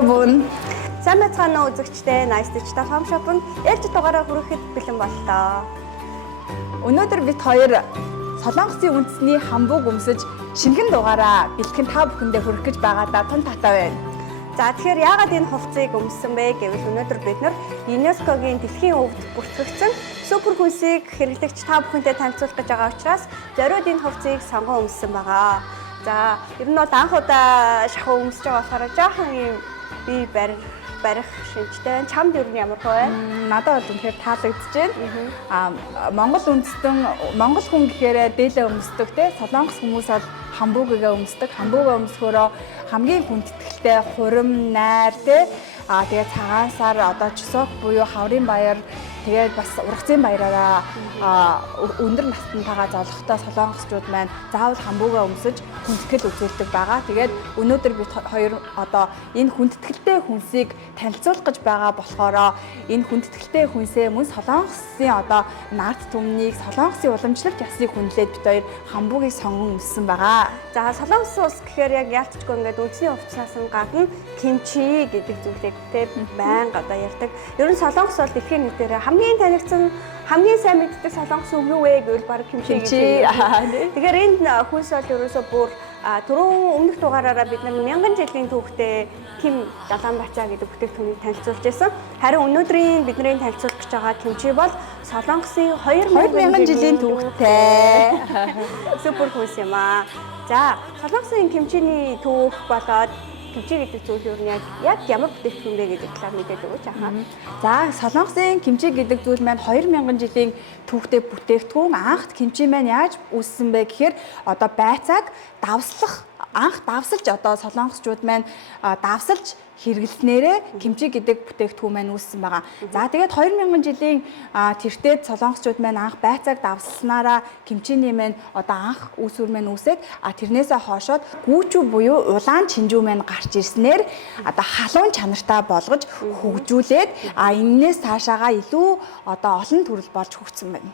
шопун. Сайн байцгаана уу үзэгчдээ. Nice Digital Home Shop-ын ээлж дугаараа хүрэхэд бэлэн боллоо. Өнөөдөр бид хоёр Солонгосын үндэсний хамбууг өмсөж шинэхэн дугаараа бэлтгэн та бүхэндээ хүргэх гэж байгаадаа тун татай байна. За тэгэхээр яагаад энэ хувцсыг өмссөн бэ гэвэл өнөөдөр бид нар ЮНЕСКОгийн дэлхийн өвд бүртгэгдсэн супер хүнсийг хэрэглэгч та бүхэнтэй танилцуулах гэж байгаа учраас зориуд энэ хувцсыг сонгон өмссөн байгаа. За ер нь бол анх удаа шахуу өмсөж байгаа болохоор жоохон юм би барих шинжтэй. Чамд ер нь ямар хөө вэ? Надад бол үнэхээр таалагдж байна. Монгол Монгол хүн гэхээр дээлээ өмсдөг те. Солонгос хүмүүс бол хамбуугаа өмсдөг. Хамбуугаа өмсөхөөрөө хамгийн хүндэтгэлтэй хурим, найр те. Тэгээд цагаан сар одоо чусок буюу хаврын баяр тэгээд бас ургацын баяраараа өндөр настантайгаа золгохтой солонгосчууд маань заавал хамбуугаа өмсөж хүндэтгэл үзүүлдэг байгаа. Тэгээд өнөөдөр бид хоёр одоо энэ хүндэтгэлтэй хүнсийг танилцуулах гэж байгаа болохоор энэ хүндэтгэлтэй хүнсээ мөн солонгосын одоо нарт түмнийг солонгосын уламжлалт ясыг хүнлээд бид хоёр хамбуугийг сонгон өмссөн байгаа. За солонгос улс гэхээр яг яалтчгүй ингээд үндэсний хувцснаас нь гадна кимчи гэдэг зүйлийг те байнга одоо ярьдаг. Ер нь солонгос бол дэлхийн нийтээр хамгийн танигдсан хамгийн сайн мэддэг солонгос үг юу вэ гэвэл баг кимчи гэдэг. Тэгэхээр энэ хүнс бол ерөөсөө бүр түрүүн өмнөх дугаараараа бид нар 1000 жилийн түүхтэй Ким Даланбачаа гэдэг бүтээгдэхүүнийг танилцуулж байсан. Харин өнөөдрийн бидний танилцуулах гэж байгаа кимчи бол солонгосын 2000 жилийн түүхтэй супер хүнс юм аа. За солонгосын кимчиний түүх болоод кимчи гэдэг зүйл юу нь яг ямар бүтээгдэхүүн бэ гэдэг талаар мэдээд өгөөч ахаа. За солонгосын кимчи гэдэг зүйл маань 2000 жилийн түүхтэй бүтээгдэхүүн. Анх кимчи маань яаж үүссэн бэ гэхээр одоо байцааг давслах анх давсалж одоо солонгосчууд маань давсалж хэрэглэснээрээ кимчи гэдэг бүтээгдэхүүн маань үүссэн байгаа. За тэгээд 2000 жилийн тэртээд солонгосчууд маань анх байцааг давсласнараа кимчиний маань одоо анх үүсвэр маань үүсээд тэрнээсээ хоошоод гүүчүү буюу улаан чинжүү маань гарч ирснээр одоо халуун чанартай болгож хөгжүүлээд энээс цаашаага илүү одоо олон төрөл болж хөгжсөн байна.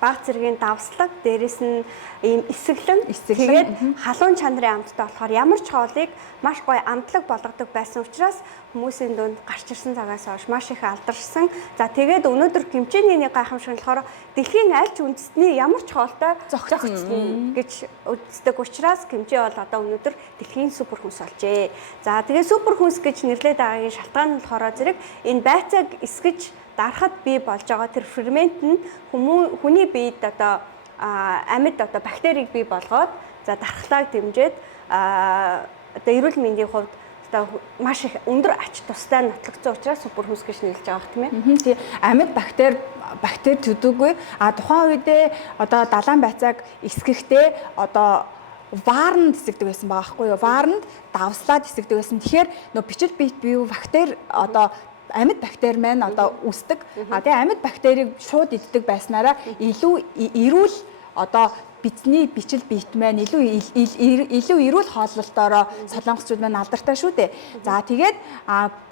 Баг зэргийн давслаг, дээрэс нь ийм эсэглэн тэгээд халуун чанарын амттай болохоор ямар ч хоолыг маш гоё амтлаг болгодог байсан учраас хүмүүсийн дунд гарч ирсэн цагаас хойш маш их алдаршсан. За тэгээд өнөөдөр кимчиний нэг гайхамшиг нь болохоор дэлхийн аль ч үндэстний ямар ч хоолтой зохицсон гэж үздэг учраас кимчи бол одоо өнөөдөр дэлхийн супер хүнс болжээ. За тэгээд супер хүнс гэж нэрлээд байгаагийн шалтгаан нь болохоор зэрэг энэ байцааг эсгэж дарахад бий болж байгаа тэр фермент нь хүний биед одоо амьд одоо бактерийг бий болгоод за дархлааг дэмжиж одоо эрүүл мэндийн хувьд одоо маш их өндөр ач тустай нотлогдсон учраас супер хүнс гэж нэрлэж байгаа юм тийм ээ. Тийм амьд бактери төдөөгүй тухайн үедээ одоо далайн байцааг эсгэхдээ одоо ваарнд эсгдэг байсан байгаа байхгүй юу? Ваарнд давслаад эсгдэг байсан. Тэгэхээр нөө бичил биет бие бактери одоо амьд бактери маань одоо үүсдэг. Тэгээ амьд бактерийг шууд иддэг байснараа илүү эрүүл одоо бидний бичил биет маань илүү эрүүл хооллолтоороо солонгосчууд маань алдартай шүү дээ. За тэгээд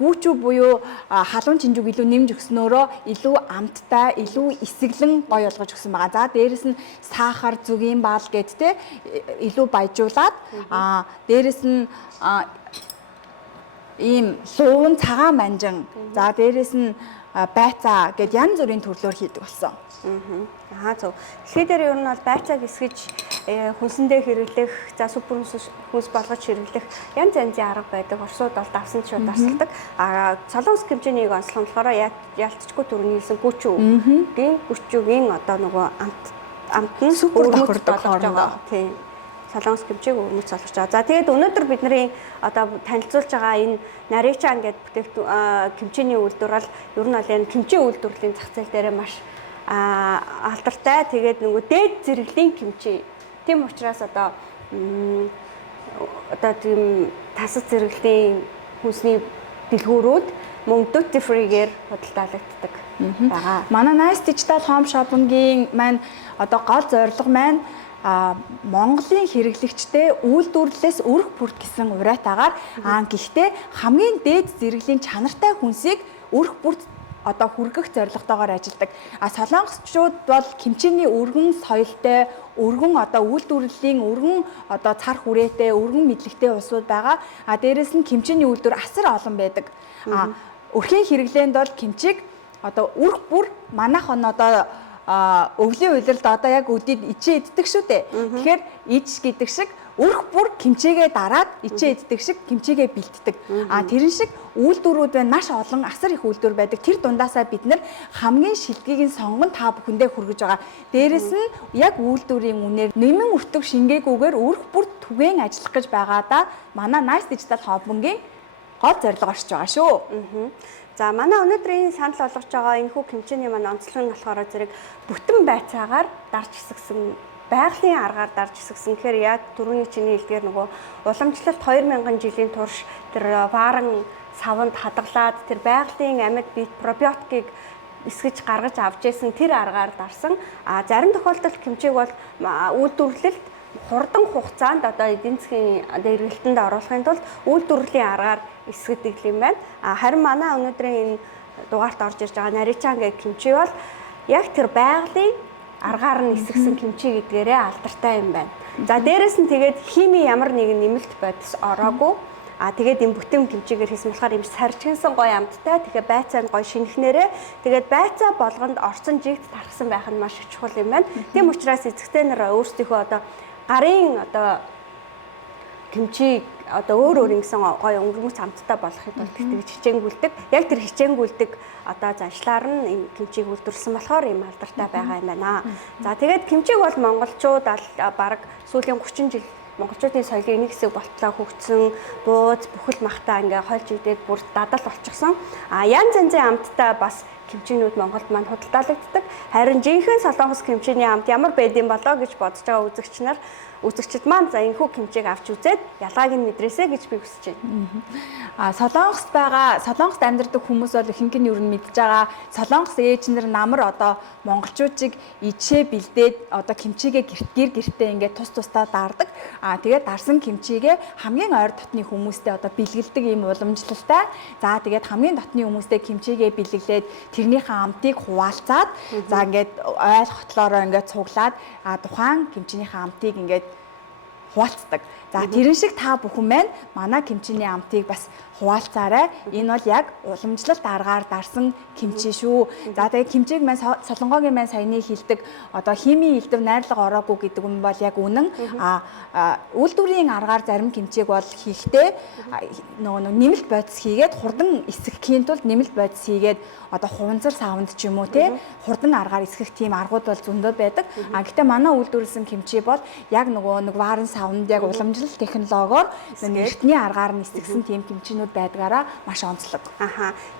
гүүчүү буюу халуун чинжүүг илүү нэмж өгснөөрөө илүү амттай, илүү эсэглэн гоё болгож өгсөн байгаа. За дээрэс нь сахар, зүгийн баал гэд те илүү баяжуулаад дээрэс нь ийм луун цагаан манжин за дээрэс нь байцаа гэд янз бүрийн төрлөөр хийдэг болсон. Зөв. Тэгэхээр ер нь бол байцааг эсгэж хүнсэндээ хэрэглэх, за супер хүнс болгож хэрэглэх янз янзын арга байдаг. Орсууд бол давсан шууд давсалдаг. Солонгос кимчинийг онцлох нь болохоор ялцчгүй төрний хэлсэн гүчүүгийн одоо нөгөө амт нь супер давхардаг байгаа. Тийм. Солонгос кимчиг өмнөж солих жаа. За тэгээд өнөөдөр бидний одоо танилцуулж байгаа энэ наричан гэдэг бүтээгдэхүүн кимчиний үйлдвэр бол ер нь бол энэ кимчи үйлдвэрлэлийн зах зээл дээр маш алдартай. Тэгээд нөгөө дээд зэрэглэлийн кимчи. Тийм учраас одоо тийм тасаг зэрэглэлийн хүнсний дэлгүүрүүд мөн duty free-гээр худалдаалагддаг байгаа. Манай Nice Digital Home Shop-гийн маань одоо гол зорилго маань Монголын хэрэглэгчтэй үйлдвэрлэлээс өрх бүрт гэсэн уриатаагаар гэхдээ хамгийн дээд зэрэглэлийн чанартай хүнсийг өрх бүрт одоо хүргэх зорилготойгоор ажилладаг. Солонгосчууд бол кимчиний өргөн соёлтой, өргөн одоо үйлдвэрлэлийн өргөн одоо цар хүрээтэй, өргөн мэдлэгтэй улсууд байгаа. Дээрэс нь кимчиний үйлдвэр асар олон байдаг. Өрхийн хэрэглээнд бол кимчиг одоо үрх бүр манайх нь одоо өвлийн уйлалд одоо яг өдид ичээ иддэг шүү дээ. Тэгэхээр ич гэдэг шиг өрх бүр кимчигээ дараад ичээ иддэг шиг кимчигээ бэлтдэг. Тэрэн шиг үйлдвэрүүд байна, маш олон асар их үйлдвэр байдаг. Тэр дундаасаа бид нар хамгийн шилдгийг нь сонгон та бүхэндээ хүргэж байгаа. Дээрэс нь яг үйлдвэрийн үнээр нэмэн өртөг шингээгүйгээр өрх бүр түгээн ажиллах гэж байгаадаа манай Nice Digital Hub-гийн гол зорилго орж байгаа шүү. За манай өнөөдрийн санал болгож байгаа энэ хүү кимчиний маань онцлог нь болохоор зэрэг бүтэн байцаагаар дарж хэсэгсэн, байгалийн аргаар дарж хэсэгсэн. Тэгэхээр яг түрүүний чиний хэлдгээр нөгөө уламжлалт 2000 жилийн турш тэр вааран савнд хадгалаад тэр байгалийн амьд бие пробиотикийг эсгэж гаргаж авч ийсэн тэр аргаар дарсан. Зарим тохиолдолд кимчиг бол үйлдвэрлэлд хурдан хугацаанд одоо эдийн засгийн эргэлтэнд оруулахын тулд үйлдвэрлэлийн аргаар эсгэдэг юм байна. Харин манай өнөөдрийн энэ дугаарт орж ирж байгаа наричаан гэх кимчи бол яг тэр байгалийн аргаар нь эсгсэн кимчи гэдгээрээ алдартай юм байна. За дээрэс нь тэгээд хими ямар нэгэн нэмэлт бодис ороогүй. Тэгээд энэ бүтэн кимчигээр хийсэн болохоор юм сарчинсан гоё амттай. Тэгэхээр байцаа нь гоё шинэхнэрээ. Тэгээд байцаа болгонд орсон жигт тархсан байх нь маш их чухал юм байна. Тийм учраас эзэгтэй нар өөрсдийнхөө одоо гарын одоо кимчиг одоо өөр ингэсэн гоё өнгөрмөц амттай болохыг бол тэгж хичээнгүйлдэг. Яг тэр хичээнгүйлдэг одоо заншлаар нь энэ кимчиг үйлдвэрлэсэн болохоор юм алдартай байгаа юм байна. За тэгээд кимчиг бол монголчууд бараг сүүлийн 30 жил монголчуудын соёлын нэг хэсэг болтлоо хөгжсөн, бууз, бүхэл махтаа ингээ хольж идээд бүр дадал болчихсон. Янз янзын амттай бас кимчинүүд Монголд маань худалдаалагддаг. Харин жинхэнэ солонгос кимчиний амт ямар байдсан болоо гэж бодож байгаа үзэгчид маань за энэхүү кимчиг авч үзээд ялгааг нь мэдрээсэй гэж би хүсэж байна. Солонгост амьдардаг хүмүүс бол ихэнх нь ер нь мэдж байгаа. Солонгос ээжнэр намар одоо монголчуудыг ичээ бэлдээд одоо кимчигээ гэртээ ингээд тусдаа даардаг. Тэгээд дарсан кимчигээ хамгийн ойр дотны хүмүүстэй одоо бэлгэлдэг ийм уламжлалтай. За тэгээд хамгийн дотны хүмүүстэй кимчигээ бэлгэлээд тэрнийхээ амтыг хуваалцаад за ингээд ойл хотлоороо ингээд цуглаад тухайн кимчинийхээ амтыг ингээд хуваалцдаг. За тэрэн шиг та бүхэн маань манай кимчиний амтыг бас хуваалцаарай. Энэ бол яг уламжлалт аргаар дарсан кимчи шүү. За тэгээд кимчиг маань солонгогийн маань саяны хэлдэг одоо химийн элдв найрлага ороогүй гэдэг юм бол яг үнэн. Үйлдвэрийн аргаар зарим кимчиг бол хийхдээ нөгөө нэмэлт бодис хийгээд хурдан эсгэхийн тулд нэмэлт бодис хийгээд одоо хуванцар савнд ч юм уу те хурдан аргаар эсгэх тийм аргууд бол зөндөө байдаг. Гэхдээ манай үйлдвэрлэсэн кимчи бол яг нэг ваарн савнд яг уламжлалт технологиор эртний аргаар нь эсгсэн тийм кимчинүүд байдгаараа маш онцлог.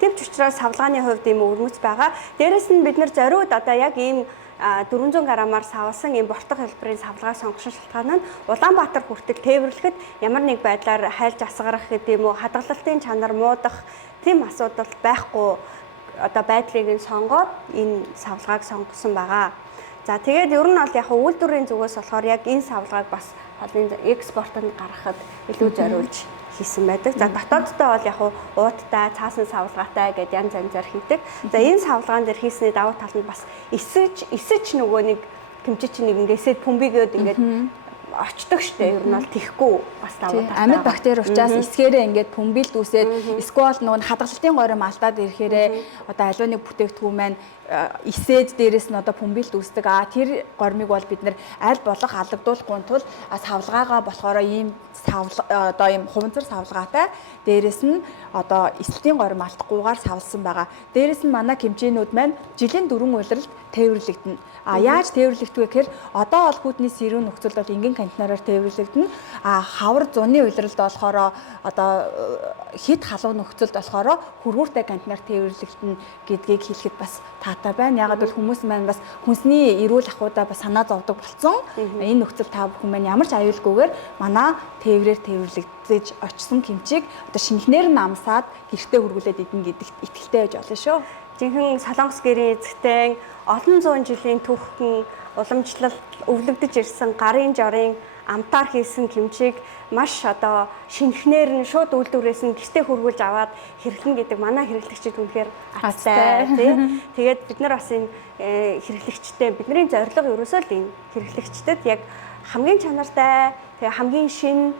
Тийм ч учраас савлгааны хувьд ийм өрмөц байгаа. Дээрэс нь бид нар зориуд одоо яг ийм 400 граммаар савлсан ийм бортох хэлбэрийн савлгаа сонгох шалтгаан нь Улаанбаатар хүртэл тээвэрлэхэд ямар нэг байдлаар хайлж асгарах гэдэг юм уу, хадгалалтын чанар муудах тийм асуудал байхгүй одоо байдлыг нь сонгоод энэ савлгааг сонгосон байгаа. За тэгээд ер нь бол яг үйлдвэрийн зүгээс болохоор яг энэ савлгааг бас холын экспортод гаргахад илүү зориулж хийсэн байдаг. За дотооддоо бол яг ууттай, цаасан савлгаатай гэдээ янз янзаар хийдэг. За энэ савлгаан дээр хийсний давуу тал нь бас эсэж нөгөө нэг кимчи чинь ингэсээд пүмбигээд ингээд очдог штэ. Ер нь бол тийхгүй бас давуу тал. Амьд бактери учраас эсгээрээ ингээд пүмбил дүүсээд эсвэл нөгөө хадгалалтын горим алдаад ирэхээрээ одоо аливаа нэг бүтээгдэхүүн маань эсээд дээрээс нь одоо пүмбил дүүсдэг. Тэр гормыг бол бид нэр аль болох алгадуулахгүй тул савлгаагаа болохоор ийм одоо ийм хуванцар савлгаатай дээрээс нь одоо эсэлтийн горим алдахгүйгээр савлсан байгаа. Дээрээс нь манай кимчинүүд маань жилийн 4 улиралд тээвэрлэгдэнэ. Яаж тээвэрлэгдэх вэ гэхээр одоо бол хүдний сэрүүн нөхцөл бол энгийн контейнераар тээвэрлэгдэнэ. Хавар зуны улиралд болохоор одоо хэд халуун нөхцөлд болохоор хөргүүртэй контейнер тээвэрлэгдэнэ гэдгийг хэлэхэд бас таатай байна. Ягаад гэвэл хүмүүс маань бас хүнсний эрүүл ахуйдаа бас санаа зовдөг болсон. Энэ нөхцөл та бүхэн маань ямар ч аюулгүйгээр манай тээврээр тээвэрлэгдэж очсон кимчиг одоо шинэхнэр нь амсаад гэртээ хөргүүлээд идэнэ гэдэгт итгэлтэй байж болно шүү. Жинхэнэ солонгос гэрийн эзэгтэй олон зуун жилийн түүхэн уламжлалт өвлөгдөж ирсэн гарын жорын амтаар хийсэн кимчиг маш одоо шинэхнэр нь шууд үйлдвэрээс нь гэртээ хөргүүлж аваад хэрэглэнэ гэдэг манай хэрэглэгчид үнэхээр азтай тий. Тэгээд бид нар бас энэ хэрэглэгчтэй бидний зорилго ерөөсөө л энэ хэрэглэгчдэд яг хамгийн чанартай тэгээ хамгийн шинэ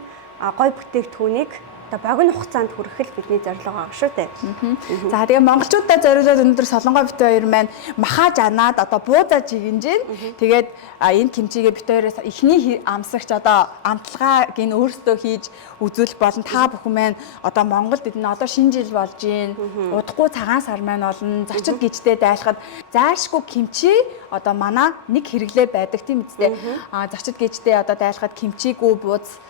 гой бүтээгдэхүүнийг одоо богино хугацаанд хүргэх бидний зорилго байгаа шүү дээ. За тэгээ монголчуудад зориулаад өнөөдөр Солонгой бит хоёр маань махаж анаад одоо буузаж игэнж байна. Тэгээд энэ кимчигээ бит хоёроос эхний амсагч одоо амтлагааг энэ өөрсдөө хийж үзүүлэх болон та бүхэн маань одоо Монголд эдэн одоо шинэ жил болж байна. Удахгүй цагаан сар маань олон зочид гिचтэй дайлахад зайлшгүй кимчи одоо манай нэг хэрэглээ байдаг тийм үстэй. Зочид гिचтэй одоо дайлахад кимчигүү бууз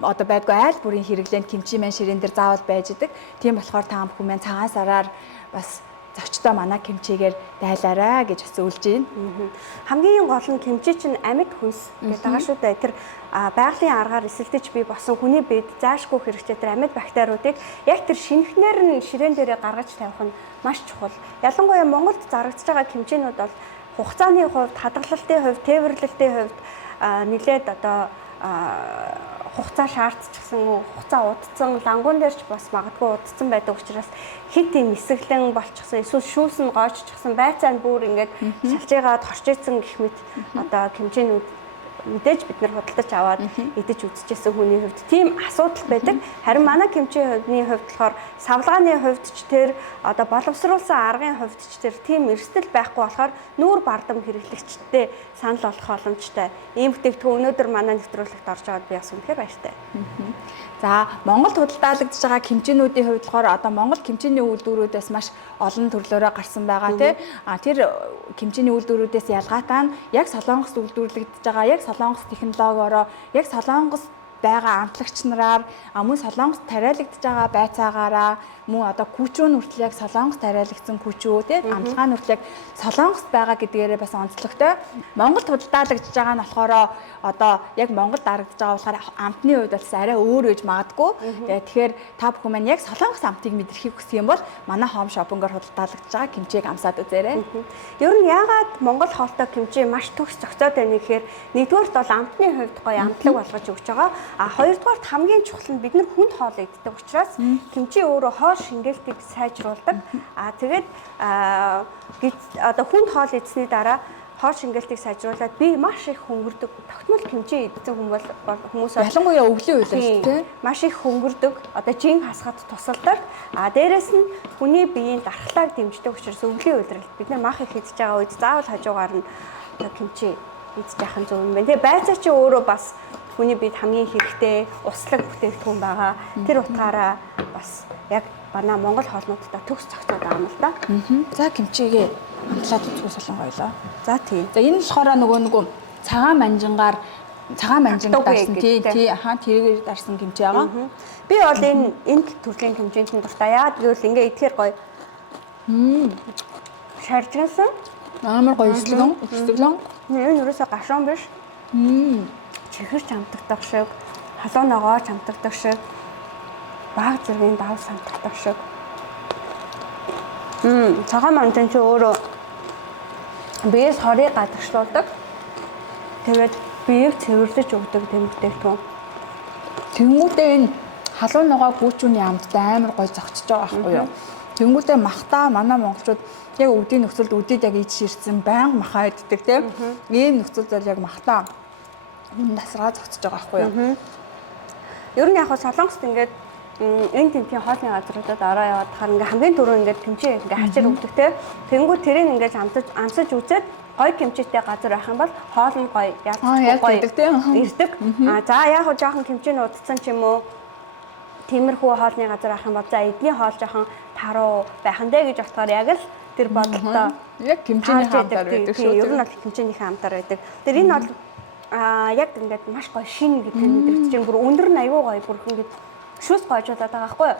одоо байдгүй айл бүрийн хэрэглээнд кимчи маань ширээн дээр заавал байж идэг. Тийм болохоор та бүхэн маань цагаан сараар бас зочдоо манай кимчигээр дайлаарай гэж бас үлж байна. Хамгийн гол нь кимчи чинь амьд хүнс гэдэг байгаа шүү дээ. Тэр байгалийн аргаар эсэлдэж бий болсон хүний биед заашгүй хэрэгтэй тэр амьд бактериудыг яг тэр шинэхнэр нь ширээн дээрээ гаргаж тавих нь маш чухал. Ялангуяа Монголд зарагдж байгаа кимчинууд бол хугацааны хувьд, хадгалалтын хувьд, тээвэрлэлтийн хувьд нэлээд одоо хугацаа шаардчихсан, хугацаа удцсан, лангуун дээр ч бас магадгүй удцсан байдаг учраас хэд тийм эсэглэн болчихсон, эсвэл шүүс нь гооччихсан, байцаа нь бүр ингээд салжигаад хорчээсэн гэх мэт одоо кимчинүүд мэдээж бид нар худалдаж аваад идэж үзчихсэн хүний хувьд тийм асуудал байдаг. Харин манай кимчиний хувьд болохоор савлгааны хувьд ч тэр одоо боловсруулсан аргын хувьд ч тэр тийм эрсдэл байхгүй болохоор нүүр бардам хэрэглэгчтэй санал болох боломжтой. Ийм бүтээгдэхүүн өнөөдөр манай нэвтрүүлэгт орж байгаад би бас үнэхээр баяртай. За Монголд худалдаалагдж байгаа кимчинүүдийн хувьд болохоор одоо Монгол кимчиний үйлдвэрүүдээс маш олон төрлөөрөө гарсан байгаа тий. Тэр кимчиний үйлдвэрүүдээс ялгаатай нь яг Солонгост үйлдвэрлэгдэж байгаа, яг Солонгос технологиороо, яг Солонгос байгаа амтлагч нараар мөн Солонгост тариалагдж байгаа байцаагаараа мөн одоо күчүүн хүртэл яг Солонгост тариалагдсан күчүү тий амтлагаан хүртэл яг Солонгост байгаа гэдгээрээ бас онцлогтой. Монголд худалдаалагдж байгаа нь болохоор одоо яг Монголд дарагдж байгаа болохоор амтны хувьд бас арай өөр гэж магадгүй. Тэгэхээр та бүхэн маань яг Солонгос амтыг мэдрэхийг хүсэх юм бол манай Home Shopping-оор худалдаалагдж байгаа кимчиг амсаад үзээрэй. Ер нь яагаад Монгол хоолтой кимчи маш төгс зохицоод байна гэхээр нэгдүгээрт бол амтны хувьд гоё амтлаг болгож өгч байгаа. Хоёрдугаарт хамгийн чухал нь бид нар хүнд хоол иддэг учраас кимчи өөрөө хоол шингээлтийг сайжруулдаг. Тэгээд одоо хүнд хоол идсэний дараа хоол шингээлтийг сайжруулад би маш их хөнгөрдөг. Тогтмол кимчи идсэн хүмүүс ялангуяа өвлийн үеэр шүү дээ. Маш их хөнгөрдөг. Одоо жин хасахад тусалдаг. Дээрээс нь хүний биеийн дархлааг дэмждэг учраас өвлийн үйлрэл бид нар мах их идж байгаа үед заавал хажуугаар нь одоо кимчи идж яах нь зөв юм байна. Тэгээ байцаа чи өөрөө бас хүний биед хамгийн хэрэгтэй услаг бүтээгдэхүүн байгаа. Тэр утгаараа бас яг манай Монгол хоолнуудтай төгс зохицоод байгаа юм л да. За кимчигээ амтлаад үзгүй Солонгоёлоо. За тийм. За энэ болохоор нөгөө цагаан манжингаар цагаан манжинг дарсан тий тэрээр дарсан кимчи байгаа. Би бол энэ төрлийн кимчинд дуртай. Яагаад гэвэл ингээ идэхээр гоё. Шаржгансан. Амар гоё өслөгөн. Энэ юусоо гашуун биш. Чихэрч амтагдах шиг, халуун ногооч амтагдах шиг, баг зэргийн давс амтагдах шиг. Цагаан манжин чи өөрөө биеэс хорийг гадагшлуулдаг. Тэгээд биеийг цэвэрлэж өгдөг тийм бүтээгдэхүүн. Тэнгүүдээ энэ халуун ногоо гүүчүүний амттай амар гоё зогцож байгаа байхгүй юу? Тэнгүүдээ махта манай монголчууд яг өвдийн нөхцөлд үдээд яг ич ширсэн байнга махаа иддэг тийм. Ийм нөхцөл зүйл яг махта насраа зогцож байгаа байхгүй юу? Ер нь яг Солонгост ингээд энэ тэмцээний хоолны газруудад ороо яваад хахаар ингээ хамгийн түрүү ингээд кимчи ингээ хачир өгдөг те. Тэнгүүд тэрийг ингээд амсаж үзээд гоё кимчитэй газар байх юм бол хоол нь гоё ялцдаг гоё ирдэг. За яг хөө жоохон кимчи нь удцсан ч юм уу тиймэрхүү хоолны газар авах юм бол за эдний хоол жоохон таруу байх нь дээ гэж бодохоор яг л тэр бодлоо яг кимчиний хамтар байдаг шүү. Ер нь бол кимчиний хамтар байдаг. Тэр энэ бол яг ингээд маш гоё шин гэдэг нь чинь бүр өндөр нь аюу гоё бүр ингээд шүүс гоожуулаад байгаа байхгүй юу.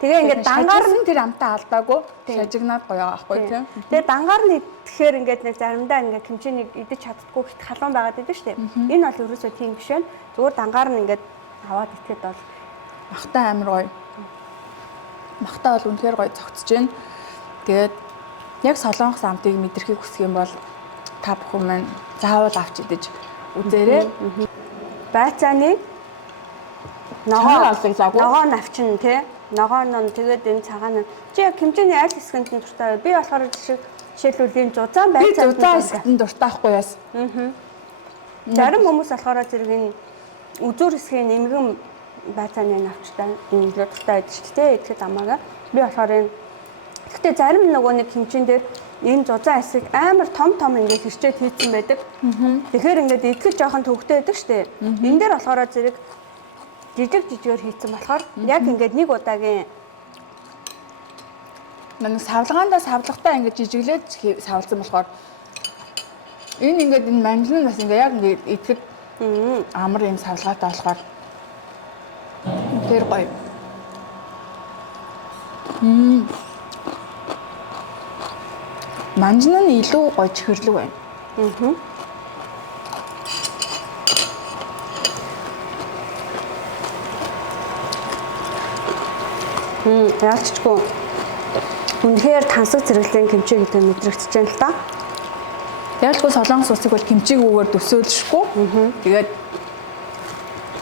Тэгээ ингээд дангаар нь тэр амтаа алдаагүй шажигнаад гоё байгаа байхгүй тийм. Тэгээ дангаар нь идэхээр ингээд нэг заримдаа ингээд кимчинийг идэж чаддгүй ихт халуун байгаад идэв шүү дээ. Энэ бол ерөөсөө тийм биш байна. Зүгээр дангаар нь ингээд аваад итгэхэд бол махтаа амар гоё. Махтаа бол үнэхээр гоё цогцож байна. Тэгээд яг Солонгос амтыг мэдрэхийг хүсэх юм бол та бүхэн маань заавал авч идэж үзээрэй. Байцааны ногоо навчин тий. Ногоо нь тэгээд энэ цагаан нь чи яг хэмжээний аль хэсгэнд нь дуртай вэ? Би болохоор жишээлбэл энэ зузаан байцаанд зузаан хэсгэнд дуртай байхгүй яас. Зарим хүмүүс болохоор зэрэг энэ үзүүр хэсгийн нэмгэн байцааны навчтай энэ дуртай байдаг шүү дээ. Идэхэд амаагаа. Би болохоор энэ гэхдээ зарим нөгөө нэг хэмжээнд дээр энэ зузаан хэсэг амар том ингээд хэрчээд хийцэн байдаг. Тэгэхээр ингээд идэхэд жоохон төвөгтэй байдаг шүү дээ. Энэ дээр болохоор зэрэг жижигээр хийцэн болохоор яг ингээд нэг удаагийн нэг савлгаандаа савлагтаа ингээд жижиглээд савлсан болохоор энэ ингээд энэ манжин бас ингээд яг ингээд идэхэд амар юм савлгаатай болохоор тэр гоё. Манжин нь илүү гоё чихэрлэг байна. Яалчгүй. Үнэхээр тансаг зэрэглэлийн кимчи гэдэг нь мэдрэгдэж байна л да. Яалчгүй солонгос усыг бол кимчигүүгээр төсөөлшгүй. Тэгээд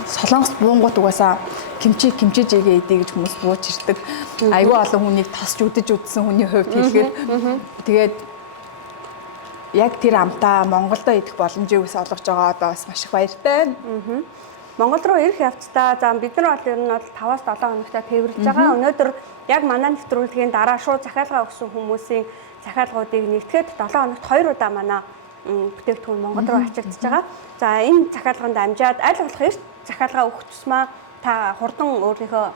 солонгос буунгууд угаасаа кимчи жигээ идэ гэж хүмүүс бууж ирдэг. Айгүй олон хүнийг тасч үдэж үдсэн хүний хувьд хэлэхээр тэгээд яг тэр амтаа Монголдо идэх боломжийг ус олгож байгаа одоо бас маш их баяртай. Монгол руу ирэх явцдаа за бид нар бол ер нь бол 5-7 хоногтой тээвэрлж байгаа. Өнөөдөр яг манай нэвтрүүлгийн дараа шууд захиалга өгсөн хүмүүсийн захиалгуудыг нэгтгэхэд 7 хоногт 2 удаа манай бүтээгдэхүүн Монгол руу ачигдж байгаа. За энэ захиалганд амжаад аль болох эрт захиалга өгөх тусмаа та хурдан өөрийнхөө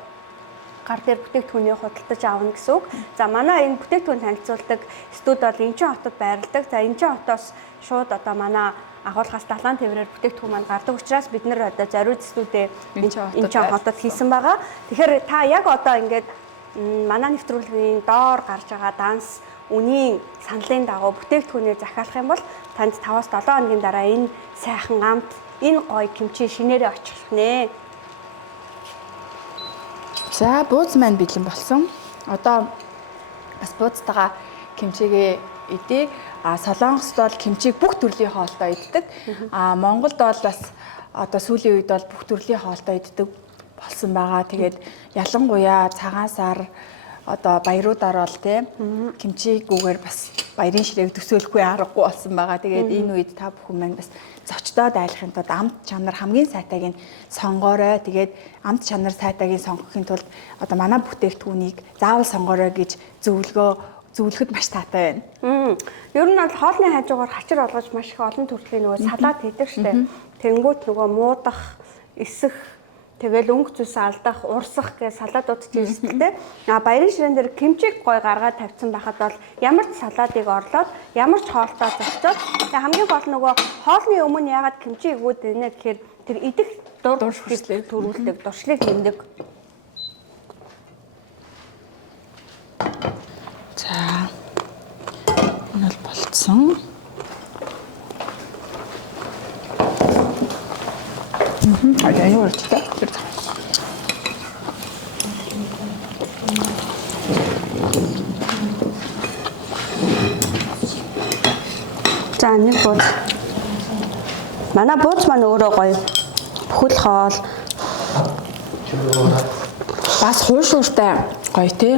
гар дээр бүтээгдэхүүнийг худалдаж авна гэсэн үг. За манай энэ бүтээгдэхүүн танилцуулдаг студ бол Инчин хотод байрладаг. За Инчин хотоос шууд одоо манай агуулгаас далайн тээврээр бүтээгдэхүүн маань гардаг учраас бид нэр одоо зориуд студид Инчин хотод хийсэн байгаа. Тэгэхээр та яг одоо ингээд манай нэвтрүүлгийн доор гарч байгаа данс үнийн саналын дагуу бүтээгдэхүүнээ захиалах юм бол танд 5-7 хоногийн дараа энэ сайхан амт энэ гоё кимчи шинээрээ очих нэ. За бууз маань бэлэн болсон. Одоо бас бууцтайгаа кимчигээ идэх. Солонгост бол кимчиг бүх төрлийн хоолтой иддэг. Монголд бол бас одоо сүүлийн үед бол бүх төрлийн хоолтой иддэг болсон байгаа. Тэгээд ялангуяа цагаан сар одоо баяруудаар бол тийм кимчигүүгээр бас баярын ширээг төсөөлөхгүй аргагүй болсон байгаа. Тэгээд энэ үед та бүхэн маань бас зочдод айлахын тулд амт чанар хамгийн сайтайг нь сонгоорой. Тэгээд амт чанар сайтайг сонгохын тулд одоо манай бүтээгдэхүүнийг заавал сонгоорой гэж зөвлөхөд маш таатай байна. Ер нь бол хоолны хажуугаар хачир олгож маш их олон төрлийн нөгөө салаад хийдэг штеп. Тэнгүүт нөгөө муудах, эсэх, тэгэл өнгө зүс алдах, урсах гэх салаадууд ч ирсэлтэй. Баярын ширээн дээр кимчиг гой гаргаад тавьсан байхад бол ямар ч салаадыг орлоод, ямар ч хоолтой зохицоод хамгийн гол нөгөө хоолны өмнө яагаад кимчи игүүд байна гэхээр тэр идэх дуршлыг төрүүлдэг, дуршлыг нэмдэг. За энэ бол болцсон. Аяа юу ч та. За нэг бууз. Манай бууз маань өөрөө гоё. Бүхэл хоол. Бас хуушууртай гоё тий.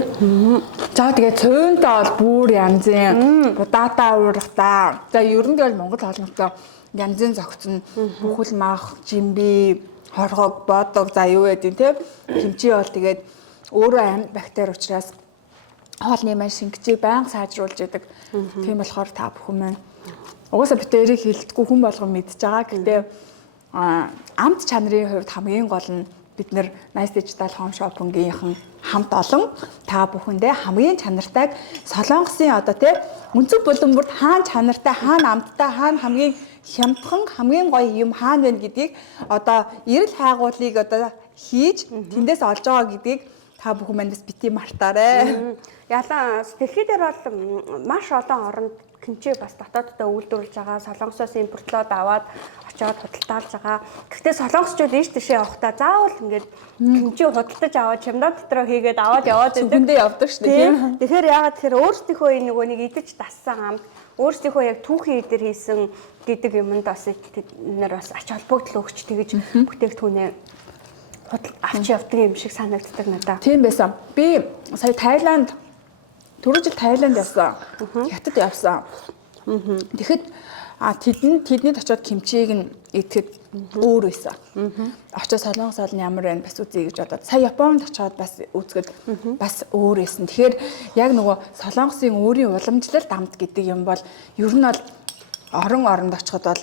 За тэгээ цөөнтэй бол бүр янзын будаатай уургатай. За ер нь бол Монгол хоолностой янзын зохицсон бүхэл мах, жимби, хоргог, бодог за юу гэдэг тий. Кимчи бол тэгээд өөрөө амьд бактери учраас хоолны маань шингэжийг байнга сайжруулж яадаг. Тийм болохоор та бүхэн маань угаасаа битэрийг хилдэггүй хүн болгон мэдж байгаа. Гэхдээ амт чанарын хувьд хамгийн гол нь бид нар Nice Digital Home Shopping-ийнхэн хамт олон та бүхэндээ хамгийн чанартай Солонгосын одоо тий өнцөг булан бүрд хаана чанартай, хаана амттай, хаана хамгийн хямдхан, хамгийн гоё юм хаана байна гэдгийг одоо эрэл хайгуулыг одоо хийж тэндээс олж байгаа гэдгийг та бүхэн мандас бити мартаарай. Ялан дэлхий дээр бол маш олон оронд кимчи бас дотооддоо үйлдвэрлэж байгаа. Солонгосоос импортлоод аваад очиод худалдаалж байгаа. Гэхдээ солонгосчууд ийш тийшээ явахдаа заавал ингээд кимчи худалдаж аваад чамдаа дотроо хийгээд аваад яваад байдаг. Зүгэндээ явдаг шүү дээ. Тэгэхээр яагаад тэгэхээр өөрсдийнхөө энэ нөгөө нэг идэж дассан амт өөрсдийнхөө яг түүхийн эдэр хийсэн гэдэг юмд бас нэр бас ач холбогдол өгч тэгэж бүтээгдэхүүнээ авч явдаг юм шиг санагддаг надад. Тийм байсан. Би сая Тайланд түрүү жил Тайланд явсан. Хятад явсан. Тэгэхэд тэдний очиод кимчиг нь идэхэд өөр байсан. Очиод солонгос олны ямар байна бас үзье гэж бодоод. Сая Японд очиод бас үзэхэд бас өөр байсан. Тэгэхээр яг нөгөө солонгосын өөрийн уламжлалт амт гэдэг юм бол ер нь бол оронд очиход бол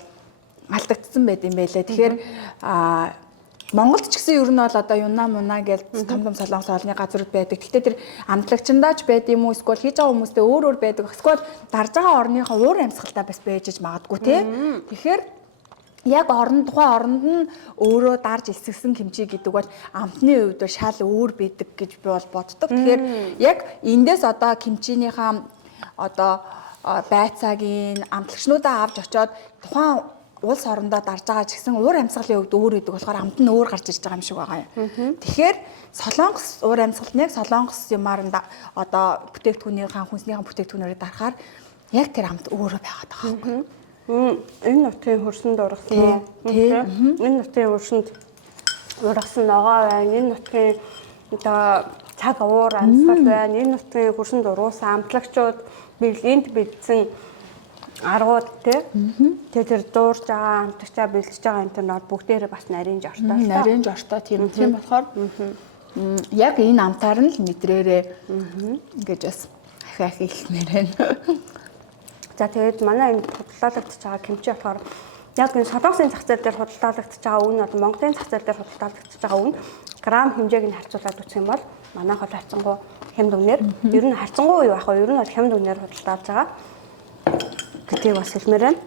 алдагдсан байт юм байлээ. Тэгэхээр Монголд ч гэсэн ер нь бол одоо юна муна гэж том солонгос олны газрууд байдаг. Гэхдээ тэр амтлагчандаач байд юм уу эсвэл хийж байгаа хүмүүстэй өөр байдаг. Эсвэл дарж байгаа орныхоо уур амьсгалтай бас байж магадгүй тий. Тэгэхээр яг тухайн оронд нь өөрөө дарж эсгсэн кимчи гэдэг бол амтны хувьд шал өөр байдаг гэж би бол боддог. Тэгэхээр яг эндээс одоо кимчинийхаа одоо байцаагийн амтлагчнуудаа авч очоод тухайн улс орондоо дарж байгаа ч гэсэн уур амьсгалын хувьд өөр гэдэг болохоор амт нь өөр гарч ирж байгаа юм шиг байгаа юм. Тэгэхээр солонгос уур амьсгал нь солонгос юмар одоо бүтээгдэхүүнийхээ хүнснийхээ бүтээгдэхүүнээр дарахаар яг тэр амт өөрөө байгаад байгаа юм. Энэ нутгийн хөрсөнд ургасан. Энэ нутгийн хөрсөнд ургасан ногоо байна. Энэ нутгийн одоо цаг уур амьсгал байна. Энэ нутгийн хөрсөнд ургасан амтлагчууд энд бидсэн аргууд тэр дуурж байгаа амтгачаа бэлдэж байгаа энэ төр бүгдээрээ бас нарийн жортой. Нарийн жортой тийм болохоор яг энэ амтаар нь л мэдрээрээ гэж бас ахиах хэлмээр байна. За тэгээд манай энэ худалдаалагдж байгаа кимчи болохоор яг энэ солонгосын зах зээл дээр худалдаалагдж байгаа үн бол Монголын зах зээл дээр худалдаалагдж байгаа үн грамм хэмжээг нь харьцуулаад үзэх юм бол манайх бол харьцангуй хямд үнээр ер нь харьцангуй юу ах вэ? Ер нь бол хямд үнээр худалдаалж байгаа гэдгийг бас хэлмээр байна.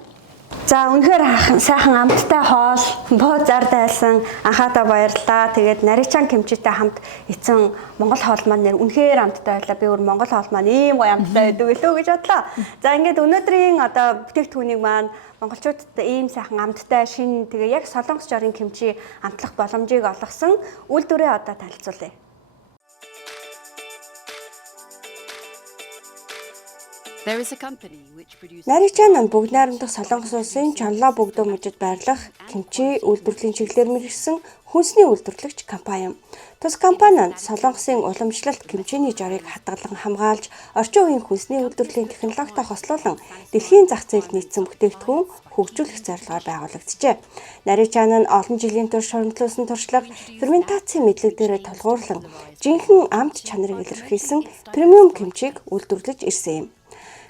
За үнэхээр сайхан амттай хоол боо зардайлсан анхаадаа баярлалаа. Тэгээд наричан кимчитэй хамт эцэн Монгол хоол маань нэр үнэхээр амттай байлаа. Би өөр Монгол хоол маань ийм гоё амттай байдаг гэлөө гэж бодлоо. За ингээд өнөөдрийн одоо бүтээгдэхүүнийг маань монголчуудад ийм сайхан амттай шинэ тэгээ яг солонгос жорын кимчи амтлах боломжийг олгосон үйлдвэрээ одоо танилцуулъя. Наричан нь бүгд найрамдах Солонгос улсын Чонло бөгдөө мужид байрлах кимчи үйлдвэрлэлийн чиглэлээр мэргэсэн хүнсний үйлдвэрлэгч компани юм. Тус компанид Солонгосын уламжлалт кимчиний жорыг хадгалан хамгаалж, орчин үеийн хүнсний үйлдвэрлэлийн технологитой хослуулан дэлхийн зах зээлд нийцсэн бүтээгдэхүүн хөгжүүлэх зорилгоор байгуулагджээ. Наричан нь олон жилийн турш хөрөнгөлүүлсэн туршлага, ферментацийн мэдлэг дээрээ тулгуурлан жинхэнэ амт чанарыг илэрхийлсэн премиум кимчиг үйлдвэрлэж ирсэн юм.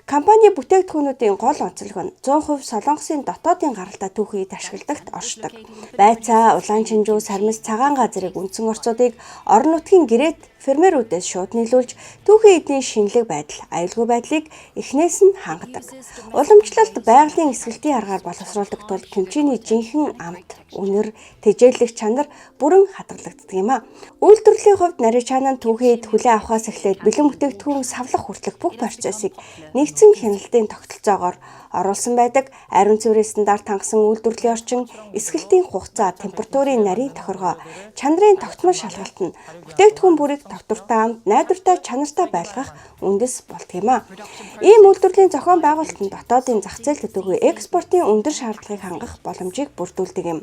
Компани бүтээгдэхүүнүүдийн гол онцлог нь 100% Солонгосын дотоодын гаралтай түүхийд ашигладагт оршдог. Байцаа, улаан чинжүү, сармис, цагаан газрыг үндсэн орцуудыг орон нутгийн гэрээт фермерүүдээс шууд нийлүүлж түүхийн эдний шинэлэг байдал, аюулгүй байдлыг эхнээс нь хангадаг. Уламжлалт байгалийн эсгэлтийн аргаар боловсруулдаг тул кимчиний жинхэнэ амт, үнэр, тэжээллэх чанар бүрэн хадгалагддаг юм а. Үйлдвэрлэлийн хувьд наричан нь түүхийн эд хүлээн авахаас эхлээд бэлэн бүтээгдэхүүн савлах хүртэлх бүх процессыг нэгдсэн хяналтын тогтолцоогоор оруулсан байдаг. Ариун цэврийн стандарт хангасан үйлдвэрлэлийн орчин, эсгэлтийн хугацаа, температурын нарийн тохиргоо, чанарын тогтмол шалгалт нь бүтээгдэхүүн бүрийг тогтвортой амт, найдвартай, чанартай байлгах үндэс болдог юм а. Ийм үйлдвэрлэлийн зохион байгуулалт нь дотоодын зах зээлд өгөө экспортын өндөр шаардлагыг хангах боломжийг бүрдүүлдэг юм.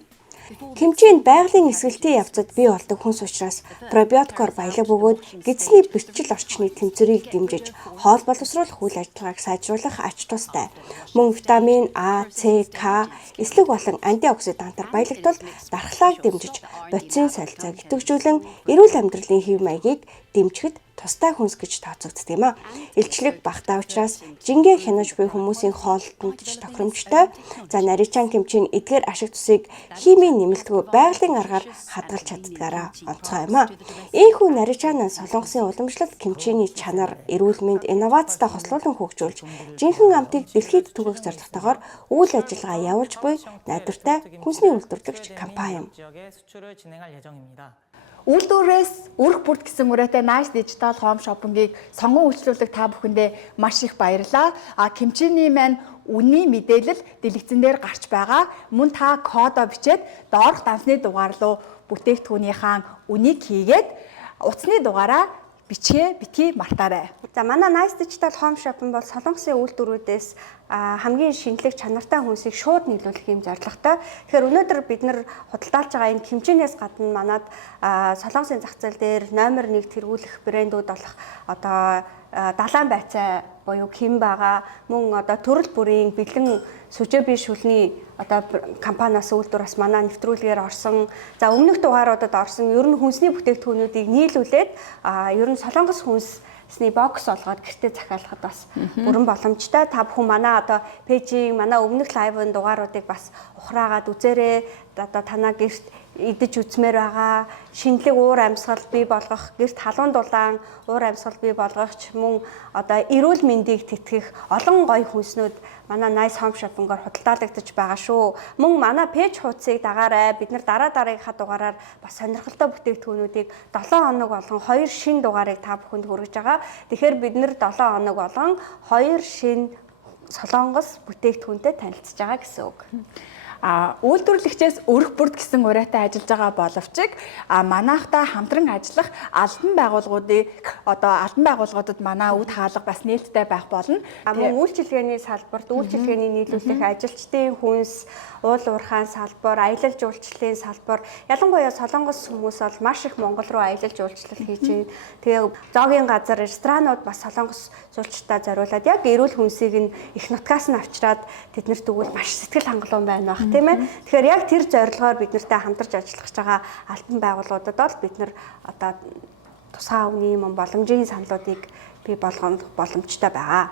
Кимчинд байгалийн эсгэлтийн явцад бий болдог хүнс учраас пробиотикоор баялаг бөгөөд гидсний бэрчил орчны тэмцвэрийг дэмжиж, хоол боловсруулах үйл ажиллагааг сайжруулах ач тустай. Мөн витамин А, С, К, эслэг болон антиоксидантаар баялагтвал дархлааг дэмжиж, бодисын солилцоог идэвхжүүлэн эрүүл амьдралын хэв маягийг дэмжихэд тустай хүнс гэж тооцогддог юм а. Илчлэг багтаа учраас жингээ хянаж буй хүмүүсийн хоолтонд ч тохиромжтой. За наричан кимчийн эдгээр ашиг тусыг химийн нэмэлтгүй байгалийн аргаар хадгалж чаддгаараа онцгой юм а. Ийхүү наричан нь Солонгосын уламжлалт кимчиний чанар, эрүүл мэнд, инновацтай хослуулан хөгжүүлж, жинхэнэ амтыг дэлхийд түгэх зорилготойгоор үйл ажиллагаа явуулж буй найдвартай хүнсний үйлдвэрлэгч компани юм. Үйлдвэрээс үрх бүрд гэсэн үрээтэй Nice Digital Home Shopping-ыг сонгон үйлчлүүлдэг та бүхэндээ маш их баярлалаа. Кимчиний маань үнийн мэдээлэл дэлгэцэн дээр гарч байгаа. Мөн та кодоо бичээд доорх давсны дугаар руу бүтээгдэхүүнийхээ үнийг хийгээд утасны дугаараа битгий мартаарай. За манай Nice Digital Home Shop бол Солонгосын үйлдвэрүүдээс хамгийн шинэлэг чанартай хүнсийг шууд нийлүүлэх юм зорилготой. Тэгэхээр өнөөдөр бид нар худалдаалж байгаа энэ хэмжээнээс гадна манад Солонгосын зах зээл дээр номер 1 тэргүүлэх брэндүүд болох одоо далайн байцаа буюу Kim байгаа, мөн одоо төрөл бүрийн бэлэн сүжээ бие шүлний одоо компаниас үйлдвэрлээс манай нэвтрүүлгээр орсон. За өмнөх дугааруудад орсон ер нь хүнсний бүтээгдэхүүнүүдийг нийлүүлээд ер нь Солонгос хүнсний бокс олгоод гэртээ захиалахад бас бүрэн боломжтой. Та бүхэн манай одоо пэйжийг, манай өмнөх лайвын дугааруудыг бас ухраагаад үзээрэй. Одоо танаа гэрт идэж үзмээр байгаа шинэлэг уур амьсгал бий болгох, гэрт халуун дулаан уур амьсгал бий болгохч мөн одоо эрүүл мэндийг тэтгэх олон гоё хүнснүүд манай Nice Home Shopping-оор худалдаалагдаж байгаа шүү. Мөн манай пэйж хуудсыг дагаарай. Бид нар дараагийнхаа дугаараар бас сонирхолтой бүтээгдэхүүнүүдийг 7 хоног болгон 2 шинэ дугаарыг та бүхэнд хүргэж байгаа. Тэгэхээр бид нар 7 хоног болгон 2 шинэ Солонгос бүтээгдэхүүнтэй танилцж байгаа гэсэн үг. Үйлдвэрлэгчээс өрх бүрд гэсэн урайтай ажиллаж байгаа боловч манайхтай хамтран ажиллах албан байгууллагуудад манай үд хаалга бас нээлттэй байх болно. Мөн үйлчилгээний салбарт үйлчилгээний нийлүүлэх ажилчдын хүнс, уул уурхайн салбар, аялал жуулчлалын салбар, ялангуяа Солонгос хүмүүс бол маш их Монгол руу аялал жуулчлал хийж байна. Тэгээ зоогийн газар, ресторанууд бас Солонгос жуулчдаа зориулаад яг эрүүл хүнсийг нь их нутгаас нь авчираад тэднэрт өгвөл маш сэтгэл хангалуун байна баг. Тийм ээ. Тэгэхээр яг тэр зорилгоор бид нартай хамтарч ажиллаж байгаа албан байгууллагуудад бол бид нар одоо тусгай өмнө юм боломжийн саналуудыг бий болгох боломжтой байгаа.